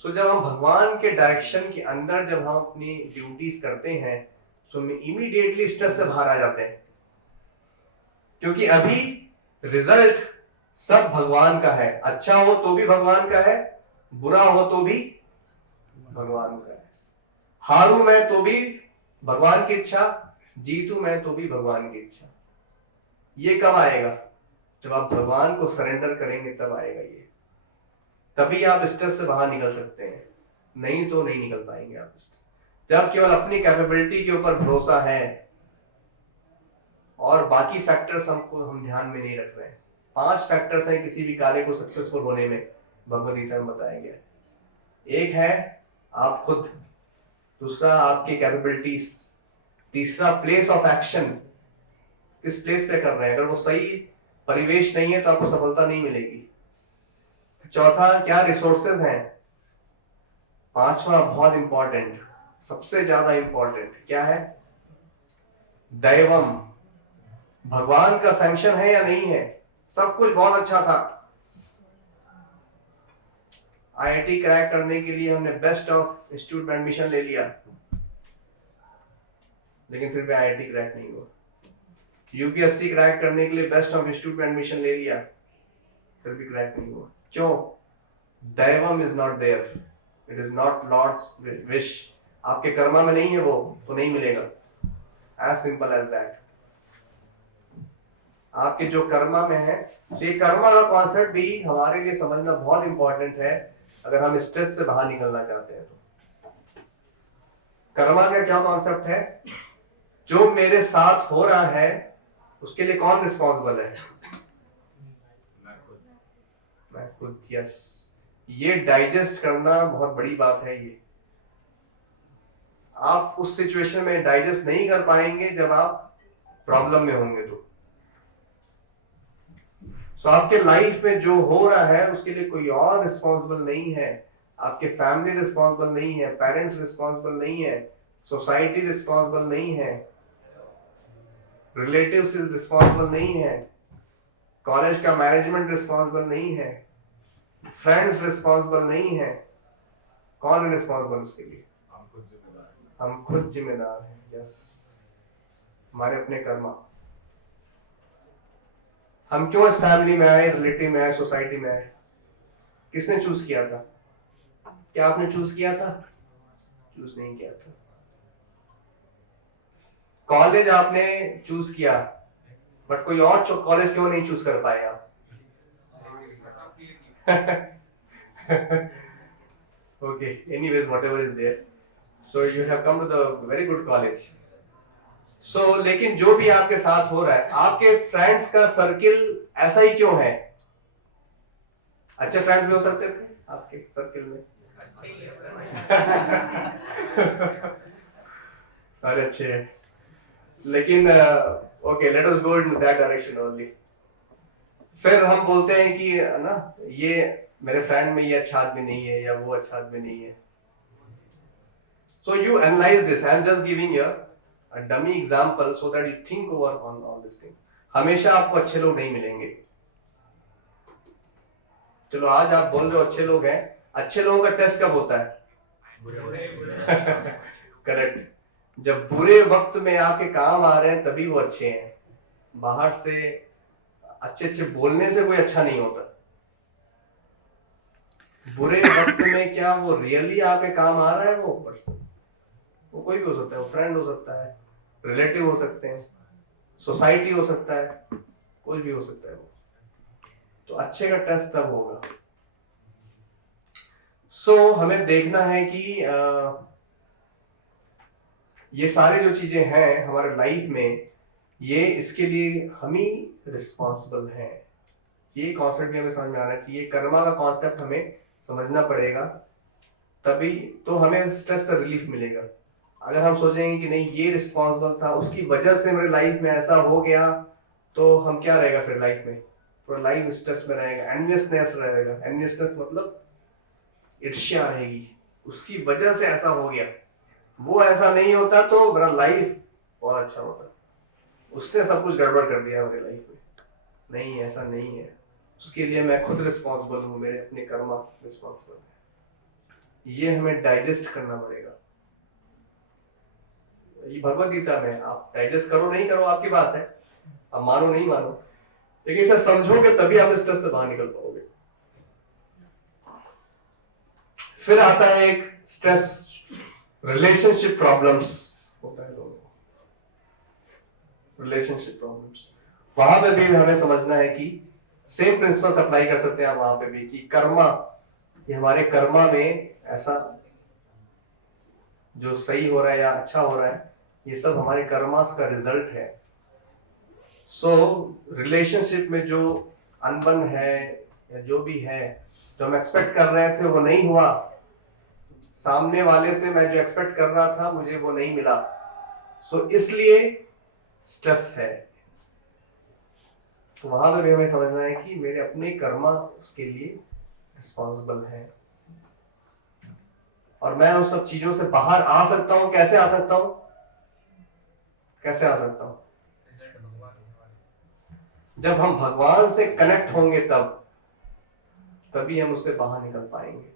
So जब हम भगवान के डायरेक्शन के अंदर जब हम अपनी ड्यूटीज करते हैं तो हम इमीडिएटली स्ट्रेस से बाहर आ जाते हैं, क्योंकि अभी रिजल्ट सब भगवान का है. अच्छा हो तो भी भगवान का है, बुरा हो तो भी भगवान का है. हारू मैं तो भी भगवान की इच्छा, जीतू मैं तो भी भगवान की इच्छा. ये कब आएगा? जब आप भगवान को सरेंडर करेंगे तब आएगा ये. तभी आप स्ट्रेस से बाहर निकल सकते हैं, नहीं तो नहीं निकल पाएंगे आप. जब केवल अपनी कैपेबिलिटी के ऊपर भरोसा है और बाकी फैक्टर्स हम ध्यान में नहीं रख रहे हैं. 5 फैक्टर्स हैं किसी भी कार्य को सक्सेसफुल होने में, भगवद गीता में बताया गया. एक है आप खुद, दूसरा आपकी कैपेबिलिटीज, तीसरा प्लेस ऑफ एक्शन, किस प्लेस पे कर रहे हैं. अगर वो सही परिवेश नहीं है तो आपको सफलता नहीं मिलेगी. चौथा क्या रिसोर्सेज हैं. पांचवा बहुत इंपॉर्टेंट, सबसे ज्यादा इंपॉर्टेंट क्या है? दैवम, भगवान का सैंक्शन है या नहीं है. सब कुछ बहुत अच्छा था, आईआईटी क्रैक करने के लिए हमने बेस्ट ऑफ इंस्टीट्यूट में एडमिशन ले लिया, लेकिन फिर भी आईआईटी क्रैक नहीं हुआ. यूपीएससी क्रैक करने के लिए बेस्ट ऑफ इंस्टीट्यूट में एडमिशन ले लिया, फिर भी क्रैक नहीं हुआ. क्यों? दैवम is not there, it is not lord's wish. आपके कर्मा में नहीं है वो, तो नहीं मिलेगा. As simple as that. आपके जो कर्मा में है, ये कर्मा का कॉन्सेप्ट भी हमारे लिए समझना बहुत इंपॉर्टेंट है अगर हम स्ट्रेस से बाहर निकलना चाहते हैं. तो कर्मा का क्या कॉन्सेप्ट है? जो मेरे साथ हो रहा है उसके लिए कौन रिस्पॉन्सिबल है? मैं खुद. यस, ये डाइजेस्ट करना बहुत बड़ी बात है. ये आप उस सिचुएशन में डाइजेस्ट नहीं कर पाएंगे जब आप प्रॉब्लम में होंगे. तो सो आपके लाइफ में जो हो रहा है उसके लिए कोई और रिस्पॉन्सिबल नहीं है. आपके फैमिली रिस्पॉन्सिबल नहीं है, पेरेंट्स रिस्पॉन्सिबल नहीं है, सोसाइटी रिस्पॉन्सिबल नहीं है, रिलेटिव्स रिस्पॉन्सिबल नहीं है, कॉलेज का मैनेजमेंट रिस्पॉन्सिबल नहीं है, फ्रेंड्स रिस्पॉन्सिबल नहीं है. कौन है रिस्पॉन्सिबल उसके लिए? हम खुद जिम्मेदार हैं. यस, हमारे अपने कर्मा. हम क्यों इस फैमिली में आए, रिलेटिव में आए, सोसाइटी में आए? किसने चूज किया था? क्या आपने चूज किया था? चूज नहीं किया था. कॉलेज आपने चूज किया, बट कोई और कॉलेज क्यों नहीं चूज कर पाए आप? Okay, anyways, whatever is there, so you have come to the very good college. So लेकिन जो भी आपके साथ हो रहा है, आपके फ्रेंड्स का सर्किल ऐसा ही क्यों है? अच्छे फ्रेंड्स भी हो सकते थे आपके सर्किल में. सारे अच्छे हैं, लेकिन okay, let us go in that direction only. फिर हम बोलते हैं कि ना ये मेरे फ्रेंड में ये अच्छा आदमी नहीं है या वो अच्छा आदमी नहीं है. So you analyze this. I am just giving you a dummy example so that you think over on all this thing. हमेशा आपको अच्छे लोग नहीं मिलेंगे. चलो आज आप बोल रहे हो अच्छे लोग हैं, अच्छे लोगों का टेस्ट कब होता है? करेक्ट. जब बुरे वक्त में आपके काम आ रहे हैं तभी वो अच्छे हैं. बाहर से अच्छे अच्छे बोलने से कोई अच्छा नहीं होता. बुरे वक्त में क्या वो रियली आपके काम आ रहा है? वो पर्सन, वो कोई भी हो सकता है. वो फ्रेंड हो सकता है, रिलेटिव हो सकते हैं, सोसाइटी हो सकता है, कोई भी हो सकता है. वो तो अच्छे का टेस्ट तब होगा. सो हमें देखना है कि ये सारी जो चीजें हैं हमारे लाइफ में, ये इसके लिए हम ही रिस्पॉन्सिबल हैं. ये कॉन्सेप्ट भी हमें समझ में आना चाहिए. कर्मा का कॉन्सेप्ट हमें समझना पड़ेगा, तभी तो हमें स्ट्रेस से रिलीफ मिलेगा. अगर हम सोचेंगे कि नहीं ये रिस्पॉन्सिबल था, उसकी वजह से मेरे लाइफ में ऐसा हो गया, तो हम क्या रहेगा फिर लाइफ में? पूरा लाइफ स्ट्रेस में रहेगा, एनवियसनेस रहेगा. एनवियसनेस मतलब ईर्ष्या रहेगी, उसकी वजह से ऐसा हो गया, वो ऐसा नहीं होता तो मेरा लाइफ बहुत अच्छा होता। उसने सब कुछ गड़बड़ कर दिया मेरे लाइफ में। नहीं, ऐसा नहीं है। उसके लिए मैं खुद रिस्पॉन्सिबल हूँ, मेरे अपने कर्मा रिस्पॉन्सिबल है। ये हमें डाइजेस्ट करना पड़ेगा। ये भगवत गीता में, आप डाइजेस्ट करो नहीं करो आपकी बात है, आप मानो नहीं मानो, लेकिन इसे समझोगे तभी आप स्ट्रेस से बाहर निकल पाओगे। फिर आता है एक स्ट्रेस, रिलेशनशिप प्रॉब्लम्स होता है लोगों को, रिलेशनशिप प्रॉब्लम्स। वहां पे भी हमें समझना है कि सेम प्रिंसिपल्स अप्लाई कर सकते हैं वहां पे भी, कि कर्मा, ये हमारे कर्मा में ऐसा जो सही हो रहा है या अच्छा हो रहा है, ये सब हमारे कर्मास का रिजल्ट है। सो रिलेशनशिप में जो अनबन है या जो भी है, जो हम एक्सपेक्ट कर रहे थे वो नहीं हुआ, सामने वाले से मैं जो एक्सपेक्ट कर रहा था मुझे वो नहीं मिला, सो इसलिए स्ट्रेस है। तो वहां पर भी हमें समझना है कि मेरे अपने कर्मा उसके लिए रिस्पॉन्सिबल है, और मैं उन सब चीजों से बाहर आ सकता हूं। कैसे आ सकता हूं? कैसे आ सकता हूं? जब हम भगवान से कनेक्ट होंगे तभी हम उससे बाहर निकल पाएंगे।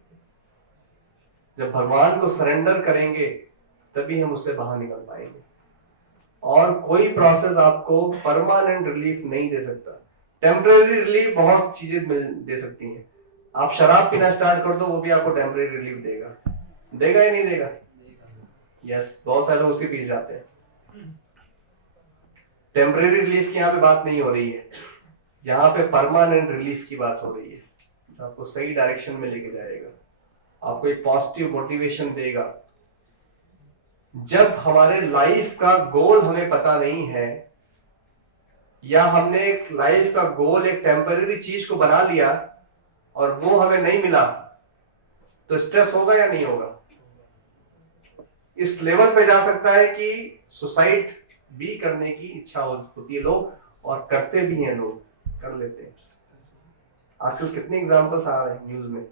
जब भगवान को सरेंडर करेंगे तभी हम उससे बाहर निकल पाएंगे। और कोई प्रोसेस आपको परमानेंट रिलीफ नहीं दे सकता। टेम्परेरी रिलीफ बहुत चीजें दे सकती हैं। आप शराब पीना स्टार्ट कर दो, वो भी आपको टेम्परेरी रिलीफ देगा। देगा या नहीं देगा? यस, बहुत सारे लोग उसके पीछे जाते हैं। टेम्परेरी रिलीफ की यहाँ पे बात नहीं हो रही है, यहाँ पे परमानेंट रिलीफ की बात हो रही है। आपको सही डायरेक्शन में लेके जाएगा, आपको एक पॉजिटिव मोटिवेशन देगा। जब हमारे लाइफ का गोल हमें पता नहीं है, या हमने एक लाइफ का गोल एक टेम्परेरी चीज को बना लिया और वो हमें नहीं मिला, तो स्ट्रेस होगा या नहीं होगा? इस लेवल पे जा सकता है कि सुसाइड भी करने की इच्छा होती है लोग, और करते भी हैं लोग, कर लेते हैं। आजकल कितने एग्जांपल्स आ रहे हैं न्यूज में,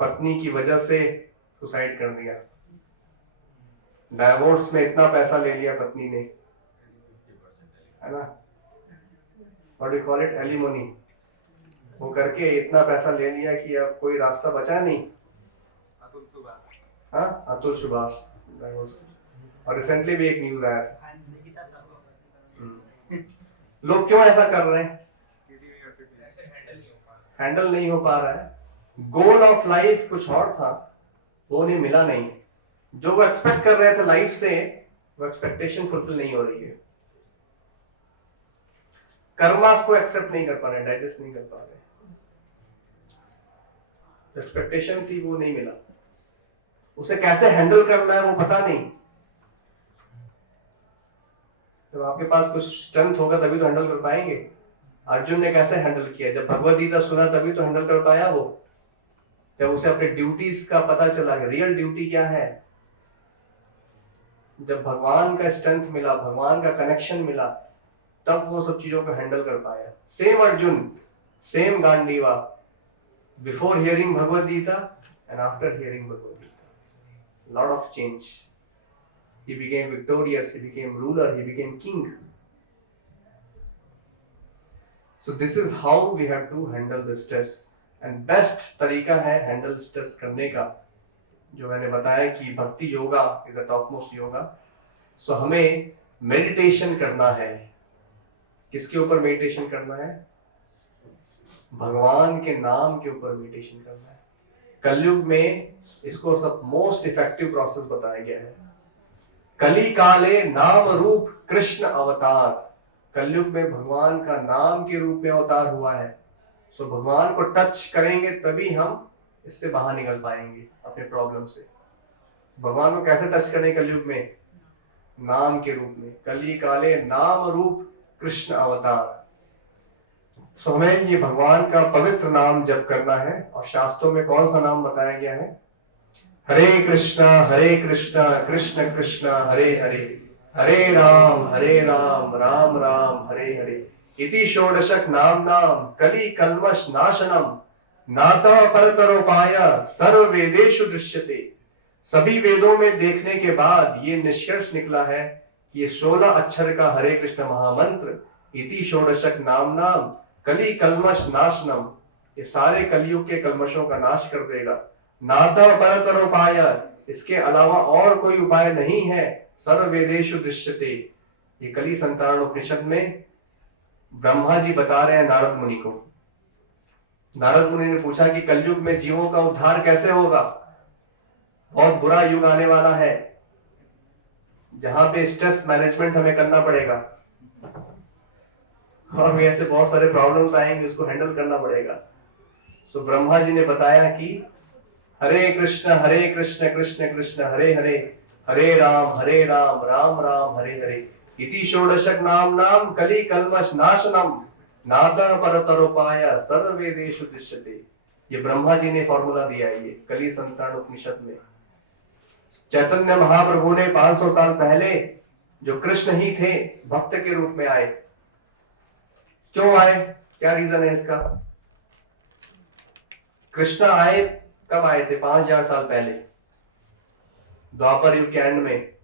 पत्नी की वजह से सुसाइड कर दिया, डाइवोर्स में इतना पैसा ले लिया पत्नी ने, है ना, what do you call it, alimony, वो करके इतना पैसा ले लिया कि अब कोई रास्ता बचा नहीं। हाँ, अतुल सुभाष डाइवोर्स, और रिसेंटली भी एक न्यूज आया था। लोग क्यों ऐसा कर रहे हैं? हैंडल नहीं हो पा रहा है। गोल ऑफ लाइफ कुछ और था, वो उन्हें मिला नहीं। जो वो एक्सपेक्ट कर रहे थे लाइफ से, वो एक्सपेक्टेशन फुलफिल नहीं हो रही है। कर्मास को एक्सेप्ट नहीं कर पा रहे, डाइजेस्ट नहीं कर पा रहे। एक्सपेक्टेशन थी वो नहीं मिला, उसे कैसे हैंडल करना है वो पता नहीं। जब आपके पास कुछ स्ट्रेंथ होगा तभी तो हैंडल कर पाएंगे। अर्जुन ने कैसे हैंडल किया? जब भगवद गीता सुना तभी तो हैंडल कर पाया वो। जब उसे अपने ड्यूटीज का पता चला, रियल ड्यूटी क्या है, जब भगवान का स्ट्रेंथ मिला, भगवान का कनेक्शन मिला, तब वो सब चीजों को हैंडल कर पाया। Same Arjun, same Gandiva, before hearing Bhagavad Gita and after hearing Bhagavad Gita, lot of change. He became victorious, he became ruler, he became king. So this is how we have to handle the stress. And best तरीका है handle stress करने का, जो मैंने बताया कि भक्ति yoga is the topmost yoga. So हमें मेडिटेशन करना है। किसके ऊपर मेडिटेशन करना है? भगवान के नाम के ऊपर मेडिटेशन करना है। कलयुग में इसको सब मोस्ट इफेक्टिव प्रोसेस बताया गया है। कली काले नाम रूप कृष्ण अवतार, कलयुग में भगवान का नाम के रूप में अवतार हुआ है। सो भगवान को टच करेंगे तभी हम इससे बाहर निकल पाएंगे अपने प्रॉब्लम से। भगवान को कैसे टच करें कलयुग में? नाम के रूप में। कली काले नाम रूप कृष्ण अवतार। सो हमें ये भगवान का पवित्र नाम जप करना है। और शास्त्रों में कौन सा नाम बताया गया है? हरे कृष्णा कृष्ण कृष्ण हरे हरे, हरे राम राम राम हरे हरे। इति षोडशक नाम नाम कली कल्मष नाशनम नातः परतरोपाय सर्व वेदेषु दृश्यते। सभी वेदों में देखने के बाद ये निष्कर्ष निकला है कि ये 16 अक्षर का हरे कृष्ण महामंत्र इति षोडशक नाम कली कल्मष नाशनम, ये सारे कलयुग के कल्मशों का नाश कर देगा। नातः परतरोपाय, इसके अलावा और कोई उपाय नहीं है। सर्व वेदेषु दृश्यते, ये कली संतान उपनिषद में ब्रह्मा जी बता रहे हैं नारद मुनि को। नारद मुनि ने पूछा कि कलयुग में जीवों का उद्धार कैसे होगा, बहुत बुरा युग आने वाला है जहां पे स्ट्रेस मैनेजमेंट हमें करना पड़ेगा और भी ऐसे बहुत सारे प्रॉब्लम्स आएंगे, उसको हैंडल करना पड़ेगा। सो ब्रह्मा जी ने बताया कि हरे कृष्ण कृष्ण कृष्ण हरे हरे, हरे राम राम राम हरे हरे, इति षोडशक नाम कली कल्मष नाशनम, नातः परतरोपाय सर्व वेदेषु दृश्यते। ये ब्रह्मा जी ने फॉर्मूला दिया है, ये कली संतान उपनिषद में। चैतन्य महाप्रभु ने 500 साल पहले जो कृष्ण ही थे भक्त के रूप में आए। क्यों आए, क्या रीजन है इसका? कृष्ण आए कब आए थे? 5000 साल पहले, द्वापर युग के एंड में।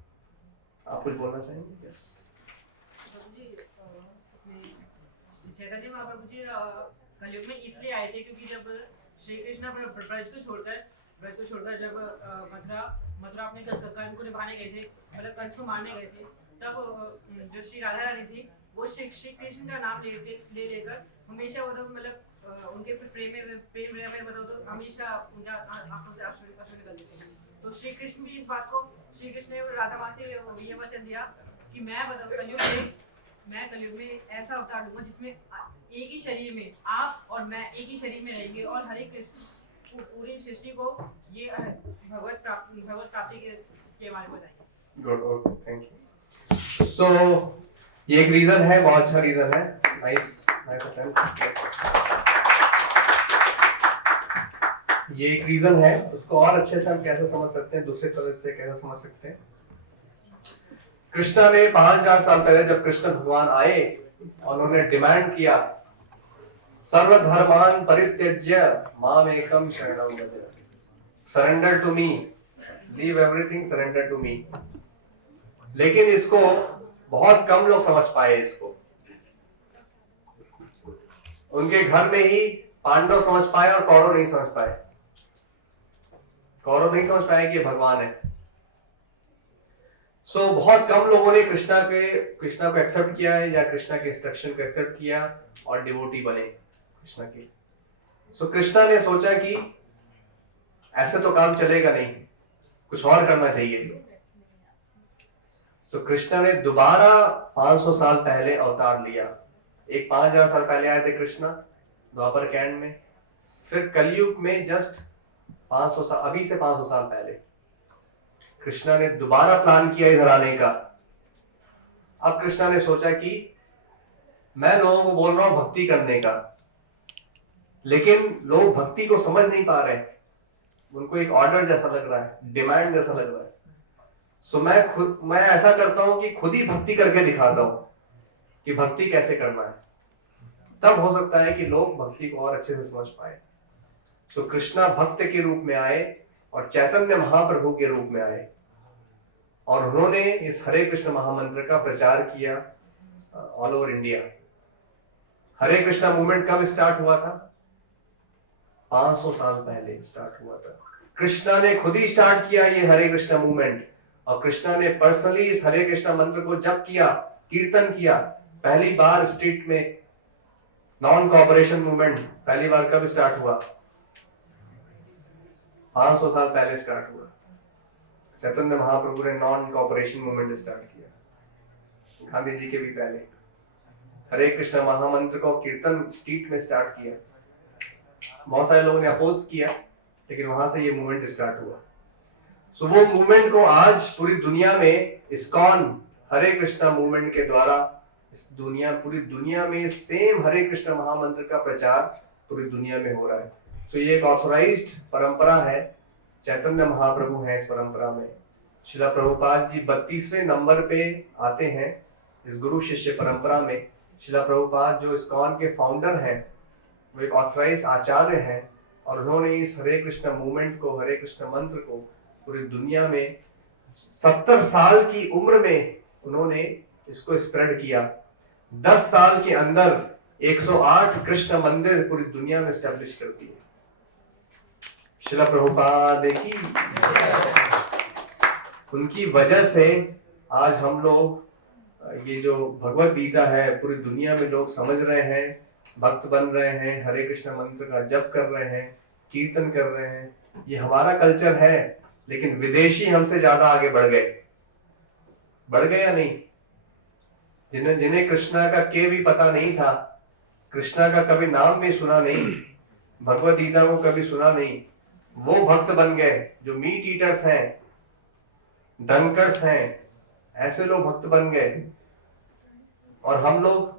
आप कुछ बोलना चाहेंगे? यस। चैतन्य महाप्रभु जी कलयुग में इसलिए आए थे क्योंकि जब श्री कृष्ण ब्रज को छोड़कर जब मथुरा अपने कर्म को निभाने गए थे, मतलब कंस को मारने गए थे, तब जो श्री राधा रानी थी वो श्री कृष्ण का नाम ले लेकर हमेशा मतलब उनके प्रेम में बताओ तो हमेशा उनका आंखों से आंसू निकल देते हैं। तो श्री कृष्ण भी इस बात को, श्री कृष्ण ने राधा माँ से ये वचन दिया कि मैं कलयुग में ऐसा अवतार दूंगा जिसमें एक ही शरीर में आप और मैं एक ही शरीर में रहेंगे और हरे कृष्ण पूरी सृष्टि को ये भगवत प्राप्ति के बारे में बताएंगे। Good, okay, thank you. So ये एक रीजन है, बहुत अच्छा रीजन है। Nice attempt. ये एक रीजन है, उसको और अच्छे से हम कैसे समझ सकते हैं, दूसरे तरह से कैसे समझ सकते हैं। कृष्णा ने 5000 साल पहले जब कृष्ण भगवान आए और उन्होंने डिमांड किया सर्वधर्मान परित्यज्य माम एकम शरणम व्रज, surrender to me, leave everything, surrender to me. लेकिन इसको बहुत कम लोग समझ पाए। इसको उनके घर में ही पांडव समझ पाए और कौरव नहीं समझ पाए। कौरव नहीं समझ पाए कि ये भगवान है। सो बहुत कम लोगों ने कृष्णा को एक्सेप्ट किया है या कृष्णा के इंस्ट्रक्शन को एक्सेप्ट किया और डिवोटी बने कृष्णा के। सो कृष्णा ने सोचा कि ऐसे तो काम चलेगा नहीं, कुछ और करना चाहिए। सो कृष्णा ने दोबारा 500 साल पहले अवतार लिया। एक 5000 साल पहले आए थे कृष्णा द्वापर के एंड में, फिर कलयुग में जस्ट 500 साल, अभी से 500 साल पहले कृष्णा ने दोबारा प्लान किया इधर आने का। अब कृष्णा ने सोचा कि मैं लोगों को बोल रहा हूं भक्ति करने का, लेकिन लोग भक्ति को समझ नहीं पा रहे, उनको एक ऑर्डर जैसा लग रहा है, डिमांड जैसा लग रहा है। सो मैं ऐसा करता हूं कि खुद ही भक्ति करके दिखाता हूं कि भक्ति कैसे करना है, तब हो सकता है कि लोग भक्ति को और अच्छे से समझ पाए। सो कृष्णा भक्त के रूप में आए और चैतन्य महाप्रभु के रूप में आए और उन्होंने इस हरे कृष्ण महामंत्र का प्रचार किया ऑल ओवर इंडिया। हरे कृष्णा मूवमेंट कब स्टार्ट हुआ था? 500 साल पहले स्टार्ट हुआ था। कृष्णा ने खुद ही स्टार्ट किया ये हरे कृष्णा मूवमेंट, और कृष्णा ने पर्सनली इस हरे कृष्णा मंत्र को जप किया, कीर्तन किया। पहली बार स्ट्रीट में नॉन कॉपरेशन मूवमेंट पहली बार कब स्टार्ट हुआ? 500 साल पहले स्टार्ट हुआ। चैतन्य महाप्रभु ने नॉन कॉपरेशन मूवमेंट स्टार्ट किया, गांधी जी के भी पहले। हरे कृष्ण महामंत्र को कीर्तन स्ट्रीट में स्टार्ट किया, बहुत सारे लोगों ने अपोज किया, लेकिन वहां से ये मूवमेंट स्टार्ट हुआ। सो वो मूवमेंट को आज पूरी दुनिया में इस्कॉन हरे कृष्णा मूवमेंट के द्वारा पूरी दुनिया में सेम हरे कृष्ण महामंत्र का प्रचार पूरी दुनिया में हो रहा है। तो ये एक ऑथोराइज्ड परंपरा है, चैतन्य महाप्रभु है इस परंपरा में। श्रील प्रभुपाद जी 32वें नंबर पे आते हैं इस गुरु शिष्य परंपरा में। श्रील प्रभुपाद जो इस्कॉन के फाउंडर हैं, वो एक ऑथोराइज्ड आचार्य हैं और उन्होंने इस हरे कृष्ण मूवमेंट को, हरे कृष्ण मंत्र को पूरी दुनिया में 70 साल की उम्र में उन्होंने इसको स्प्रेड किया। 10 साल के अंदर 108 कृष्ण मंदिर पूरी दुनिया में स्टैब्लिश कर दिए। श्रील प्रभुपाद की, उनकी वजह से आज हम लोग ये जो भगवत गीता है पूरी दुनिया में लोग समझ रहे हैं, भक्त बन रहे हैं, हरे कृष्ण मंत्र का जप कर रहे हैं, कीर्तन कर रहे हैं। ये हमारा कल्चर है, लेकिन विदेशी हमसे ज्यादा आगे बढ़ गए या नहीं? जिन्हें कृष्णा का के भी पता नहीं था, कृष्णा का कभी नाम भी सुना नहीं, भगवत गीता को कभी सुना नहीं, वो भक्त बन गए। जो मीट ईटर्स हैं, ड्रंकर्स हैं, ऐसे लोग भक्त बन गए। और हम लोग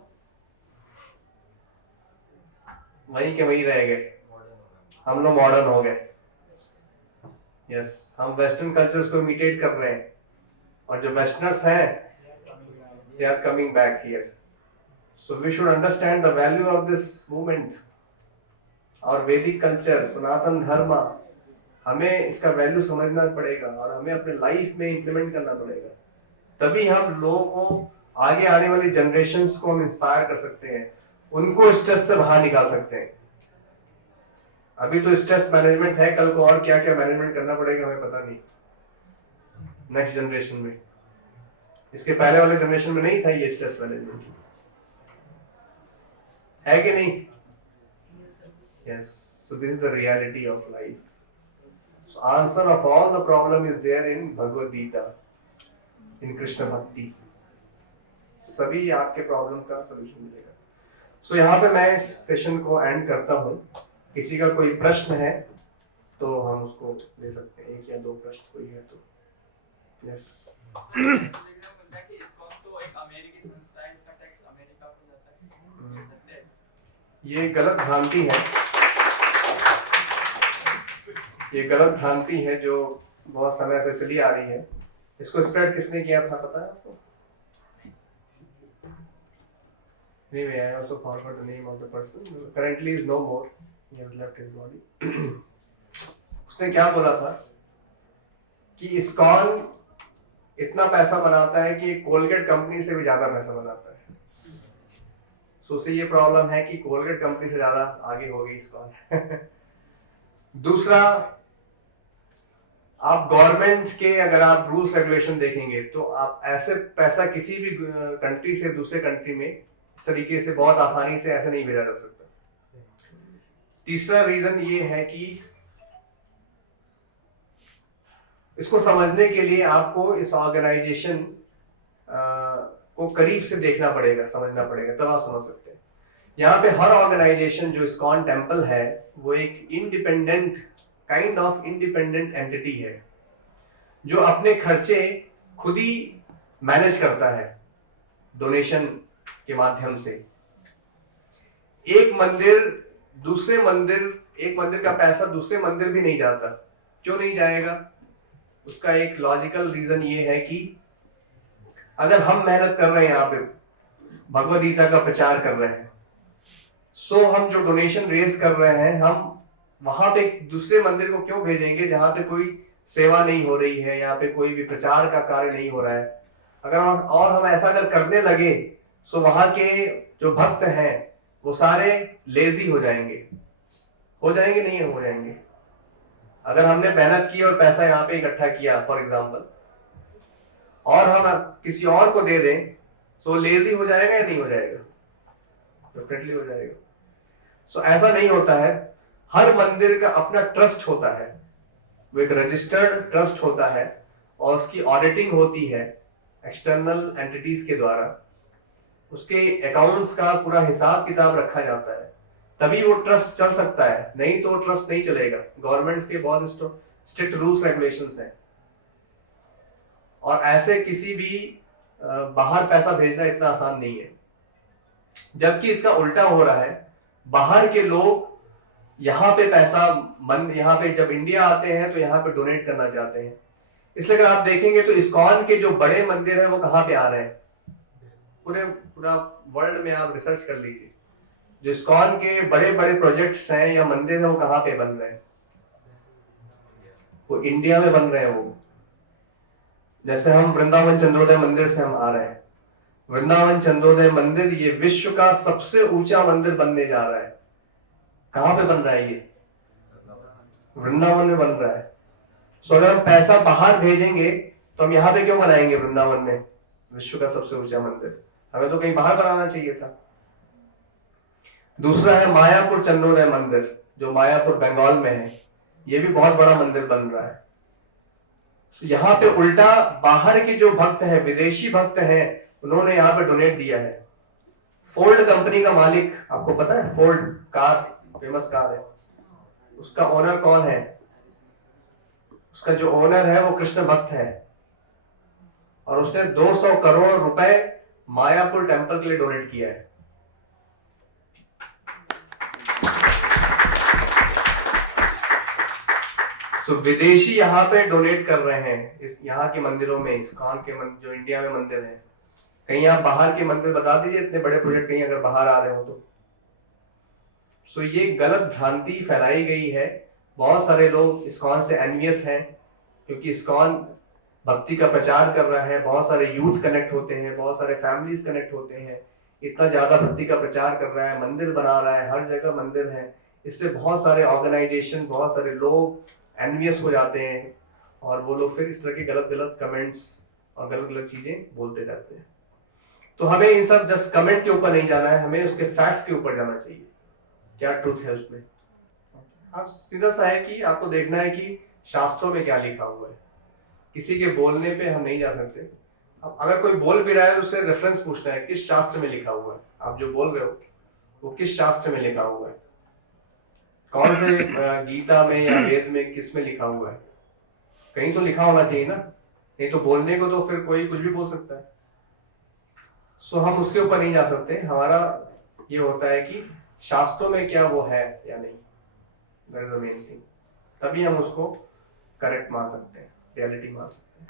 वहीं के वहीं रह गए, हम लोग मॉडर्न हो गए। यस, हम वेस्टर्न कल्चर्स को इमिटेट कर रहे हैं, और जो वेस्टर्नर्स हैं they are coming back here. So we should understand the value of this movement, our Vedic culture, सनातन धर्म। हमें इसका वैल्यू समझना पड़ेगा और हमें अपने लाइफ में इंप्लीमेंट करना पड़ेगा। तभी हम लोगों को, आगे आने वाली जनरेशन्स को हम इंस्पायर कर सकते हैं, उनको स्ट्रेस से बाहर निकाल सकते हैं। अभी तो स्ट्रेस मैनेजमेंट है, कल को और क्या क्या मैनेजमेंट करना पड़ेगा हमें पता नहीं। नेक्स्ट जनरेशन में, इसके पहले वाले जनरेशन में नहीं था ये स्ट्रेस मैनेजमेंट, है कि नहीं? Yes, so this is the reality of life. So answer of all the problem is there in Bhagavad Gita, in Krishna bhakti. सभी आपके प्रॉब्लम का सलूशन मिलेगा। सो यहाँ पे मैं इस सेशन को एंड करता हूँ। किसी का कोई प्रश्न है तो हम उसको ले सकते हैं, एक या दो प्रश्न कोई है तो। यस, ये गलत भ्रांति है, ये गलत भ्रांति है जो बहुत समय से चली आ रही है। इसको स्प्रेड किसने किया था पता है आपको? Anyway, I also forgot the name of the person. Currently is no more. He has left his body. उसने क्या बोला था कि इस्कॉन इतना पैसा बनाता है कि कोलगेट कंपनी से भी ज्यादा पैसा बनाता है। सो उसे ये प्रॉब्लम है कि कोलगेट कंपनी से ज्यादा आगे हो गई इस्कॉन। दूसरा, आप गवर्नमेंट के अगर आप रूल्स रेगुलेशन देखेंगे तो आप ऐसे पैसा किसी भी कंट्री से दूसरे कंट्री में इस तरीके से बहुत आसानी से ऐसे नहीं भेजा जा सकता। तीसरा रीजन ये है कि इसको समझने के लिए आपको इस ऑर्गेनाइजेशन को करीब से देखना पड़ेगा, समझना पड़ेगा, तब आप समझ सकते हैं। यहाँ पे हर ऑर्गेनाइजेशन जो इस्कॉन टेम्पल है वो एक independent kind of independent entity है जो अपने खर्चे खुद ही मैनेज करता है डोनेशन के माध्यम से। एक मंदिर का पैसा दूसरे मंदिर भी नहीं जाता। क्यों नहीं जाएगा? उसका एक लॉजिकल रीजन ये है कि अगर हम मेहनत कर रहे हैं, यहाँ पे भगवद गीता का प्रचार कर रहे हैं, सो हम जो डोनेशन रेज कर रहे हैं, हम वहां पे दूसरे मंदिर को क्यों भेजेंगे जहां पे कोई सेवा नहीं हो रही है, यहाँ पे कोई भी प्रचार का कार्य नहीं हो रहा है। अगर हम ऐसा अगर करने लगे सो वहां के जो भक्त हैं वो सारे लेजी हो जाएंगे नहीं हो जाएंगे। अगर हमने मेहनत की और पैसा यहाँ पे इकट्ठा किया फॉर एग्जाम्पल, और हम किसी और को दे दें, सो लेजी हो जाएगा या नहीं हो जाएगा? डेफिनेटली हो जाएगा। सो ऐसा नहीं होता है। हर मंदिर का अपना ट्रस्ट होता है, वो एक रजिस्टर्ड ट्रस्ट होता है और उसकी ऑडिटिंग होती है एक्सटर्नल एंटिटीज के द्वारा। उसके अकाउंट्स का पूरा हिसाब किताब रखा जाता है, तभी वो ट्रस्ट चल सकता है, नहीं तो ट्रस्ट नहीं चलेगा। गवर्नमेंट के बहुत स्ट्रिक्ट रूल्स रेगुलेशंस हैं और ऐसे किसी भी बाहर पैसा भेजना इतना आसान नहीं है। जबकि इसका उल्टा हो रहा है, बाहर के लोग यहाँ पे यहाँ पे जब इंडिया आते हैं तो यहाँ पे डोनेट करना चाहते हैं। इसलिए अगर आप देखेंगे तो इस्कॉन के जो बड़े मंदिर हैं वो कहाँ पे आ रहे हैं? पूरा वर्ल्ड में आप रिसर्च कर लीजिए, जो इस्कॉन के बड़े बड़े प्रोजेक्ट्स हैं या मंदिर हैं वो कहाँ पे बन रहे हैं? वो इंडिया में बन रहे हैं। वो जैसे हम वृंदावन चंद्रोदय मंदिर से हम आ रहे हैं, वृंदावन चंद्रोदय मंदिर ये विश्व का सबसे ऊंचा मंदिर बनने जा रहा है। कहां पे बन रहा है? ये वृंदावन में बन रहा है। सो अगर हम पैसा बाहर भेजेंगे तो हम यहाँ पे क्यों बनाएंगे वृंदावन में विश्व का सबसे ऊंचा मंदिर? हमें तो कहीं बाहर बनाना चाहिए था। दूसरा है मायापुर चंद्रोदय मंदिर, जो मायापुर बंगाल में है। ये भी बहुत बड़ा मंदिर बन रहा है। यहाँ पे उल्टा बाहर के जो भक्त हैं, विदेशी भक्त हैं, उन्होंने यहाँ पे डोनेट दिया है। फोर्ड कंपनी का मालिक आपको पता है? फोर्ड कार, फेमस कार है, उसका ओनर कौन है? उसका जो ओनर है वो कृष्ण भक्त है, और उसने 200 करोड़ रुपए मायापुर टेम्पल के लिए डोनेट किया है। तो विदेशी यहाँ पे डोनेट कर रहे हैं इस यहाँ के मंदिरों में, इस्कॉन के जो इंडिया में मंदिर है। कहीं आप बाहर के मंदिर बता दीजिए, इतने बड़े प्रोजेक्ट कहीं अगर बाहर आ रहे हो तो। सो ये गलत भ्रांति फैलाई गई है। बहुत सारे लोग इस्कॉन से एनवियस हैं, क्योंकि इस्कॉन भक्ति का प्रचार कर रहा है, बहुत सारे यूथ कनेक्ट होते हैं, बहुत सारे फैमिलीज कनेक्ट होते हैं, इतना ज्यादा भक्ति का प्रचार कर रहा है, मंदिर बना रहा है, हर जगह मंदिर है। इससे बहुत सारे ऑर्गेनाइजेशन, बहुत सारे लोग एनवियस हो जाते हैं, और वो लोग फिर इस तरह के गलत गलत कमेंट्स और गलत गलत चीजें बोलते रहते हैं। तो हमें इन सब जस्ट कमेंट के ऊपर नहीं जाना है, हमें उसके फैक्ट्स के ऊपर जाना चाहिए, क्या ट्रुथ है उसमें। हाँ, सीधा सा है कि आपको देखना है कि शास्त्रों में क्या लिखा हुआ है। किसी के बोलने पे हम नहीं जा सकते। अब अगर कोई बोल भी रहा है तो उससे रेफरेंस पूछना है, किस शास्त्र में लिखा हुआ है, आप जो बोल रहे हो वो किस शास्त्र में लिखा हुआ है, कौन से गीता में या वेद में, किस में लिखा हुआ है? कहीं तो लिखा होना चाहिए ना, नहीं तो बोलने को तो फिर कोई कुछ भी बोल सकता है। सो हम उसके ऊपर नहीं जा सकते। हमारा ये होता है कि शास्त्रों में क्या वो है या नहीं, that is the main thing. तभी हम उसको करेक्ट मान सकते हैं, रियलिटी मान सकते हैं।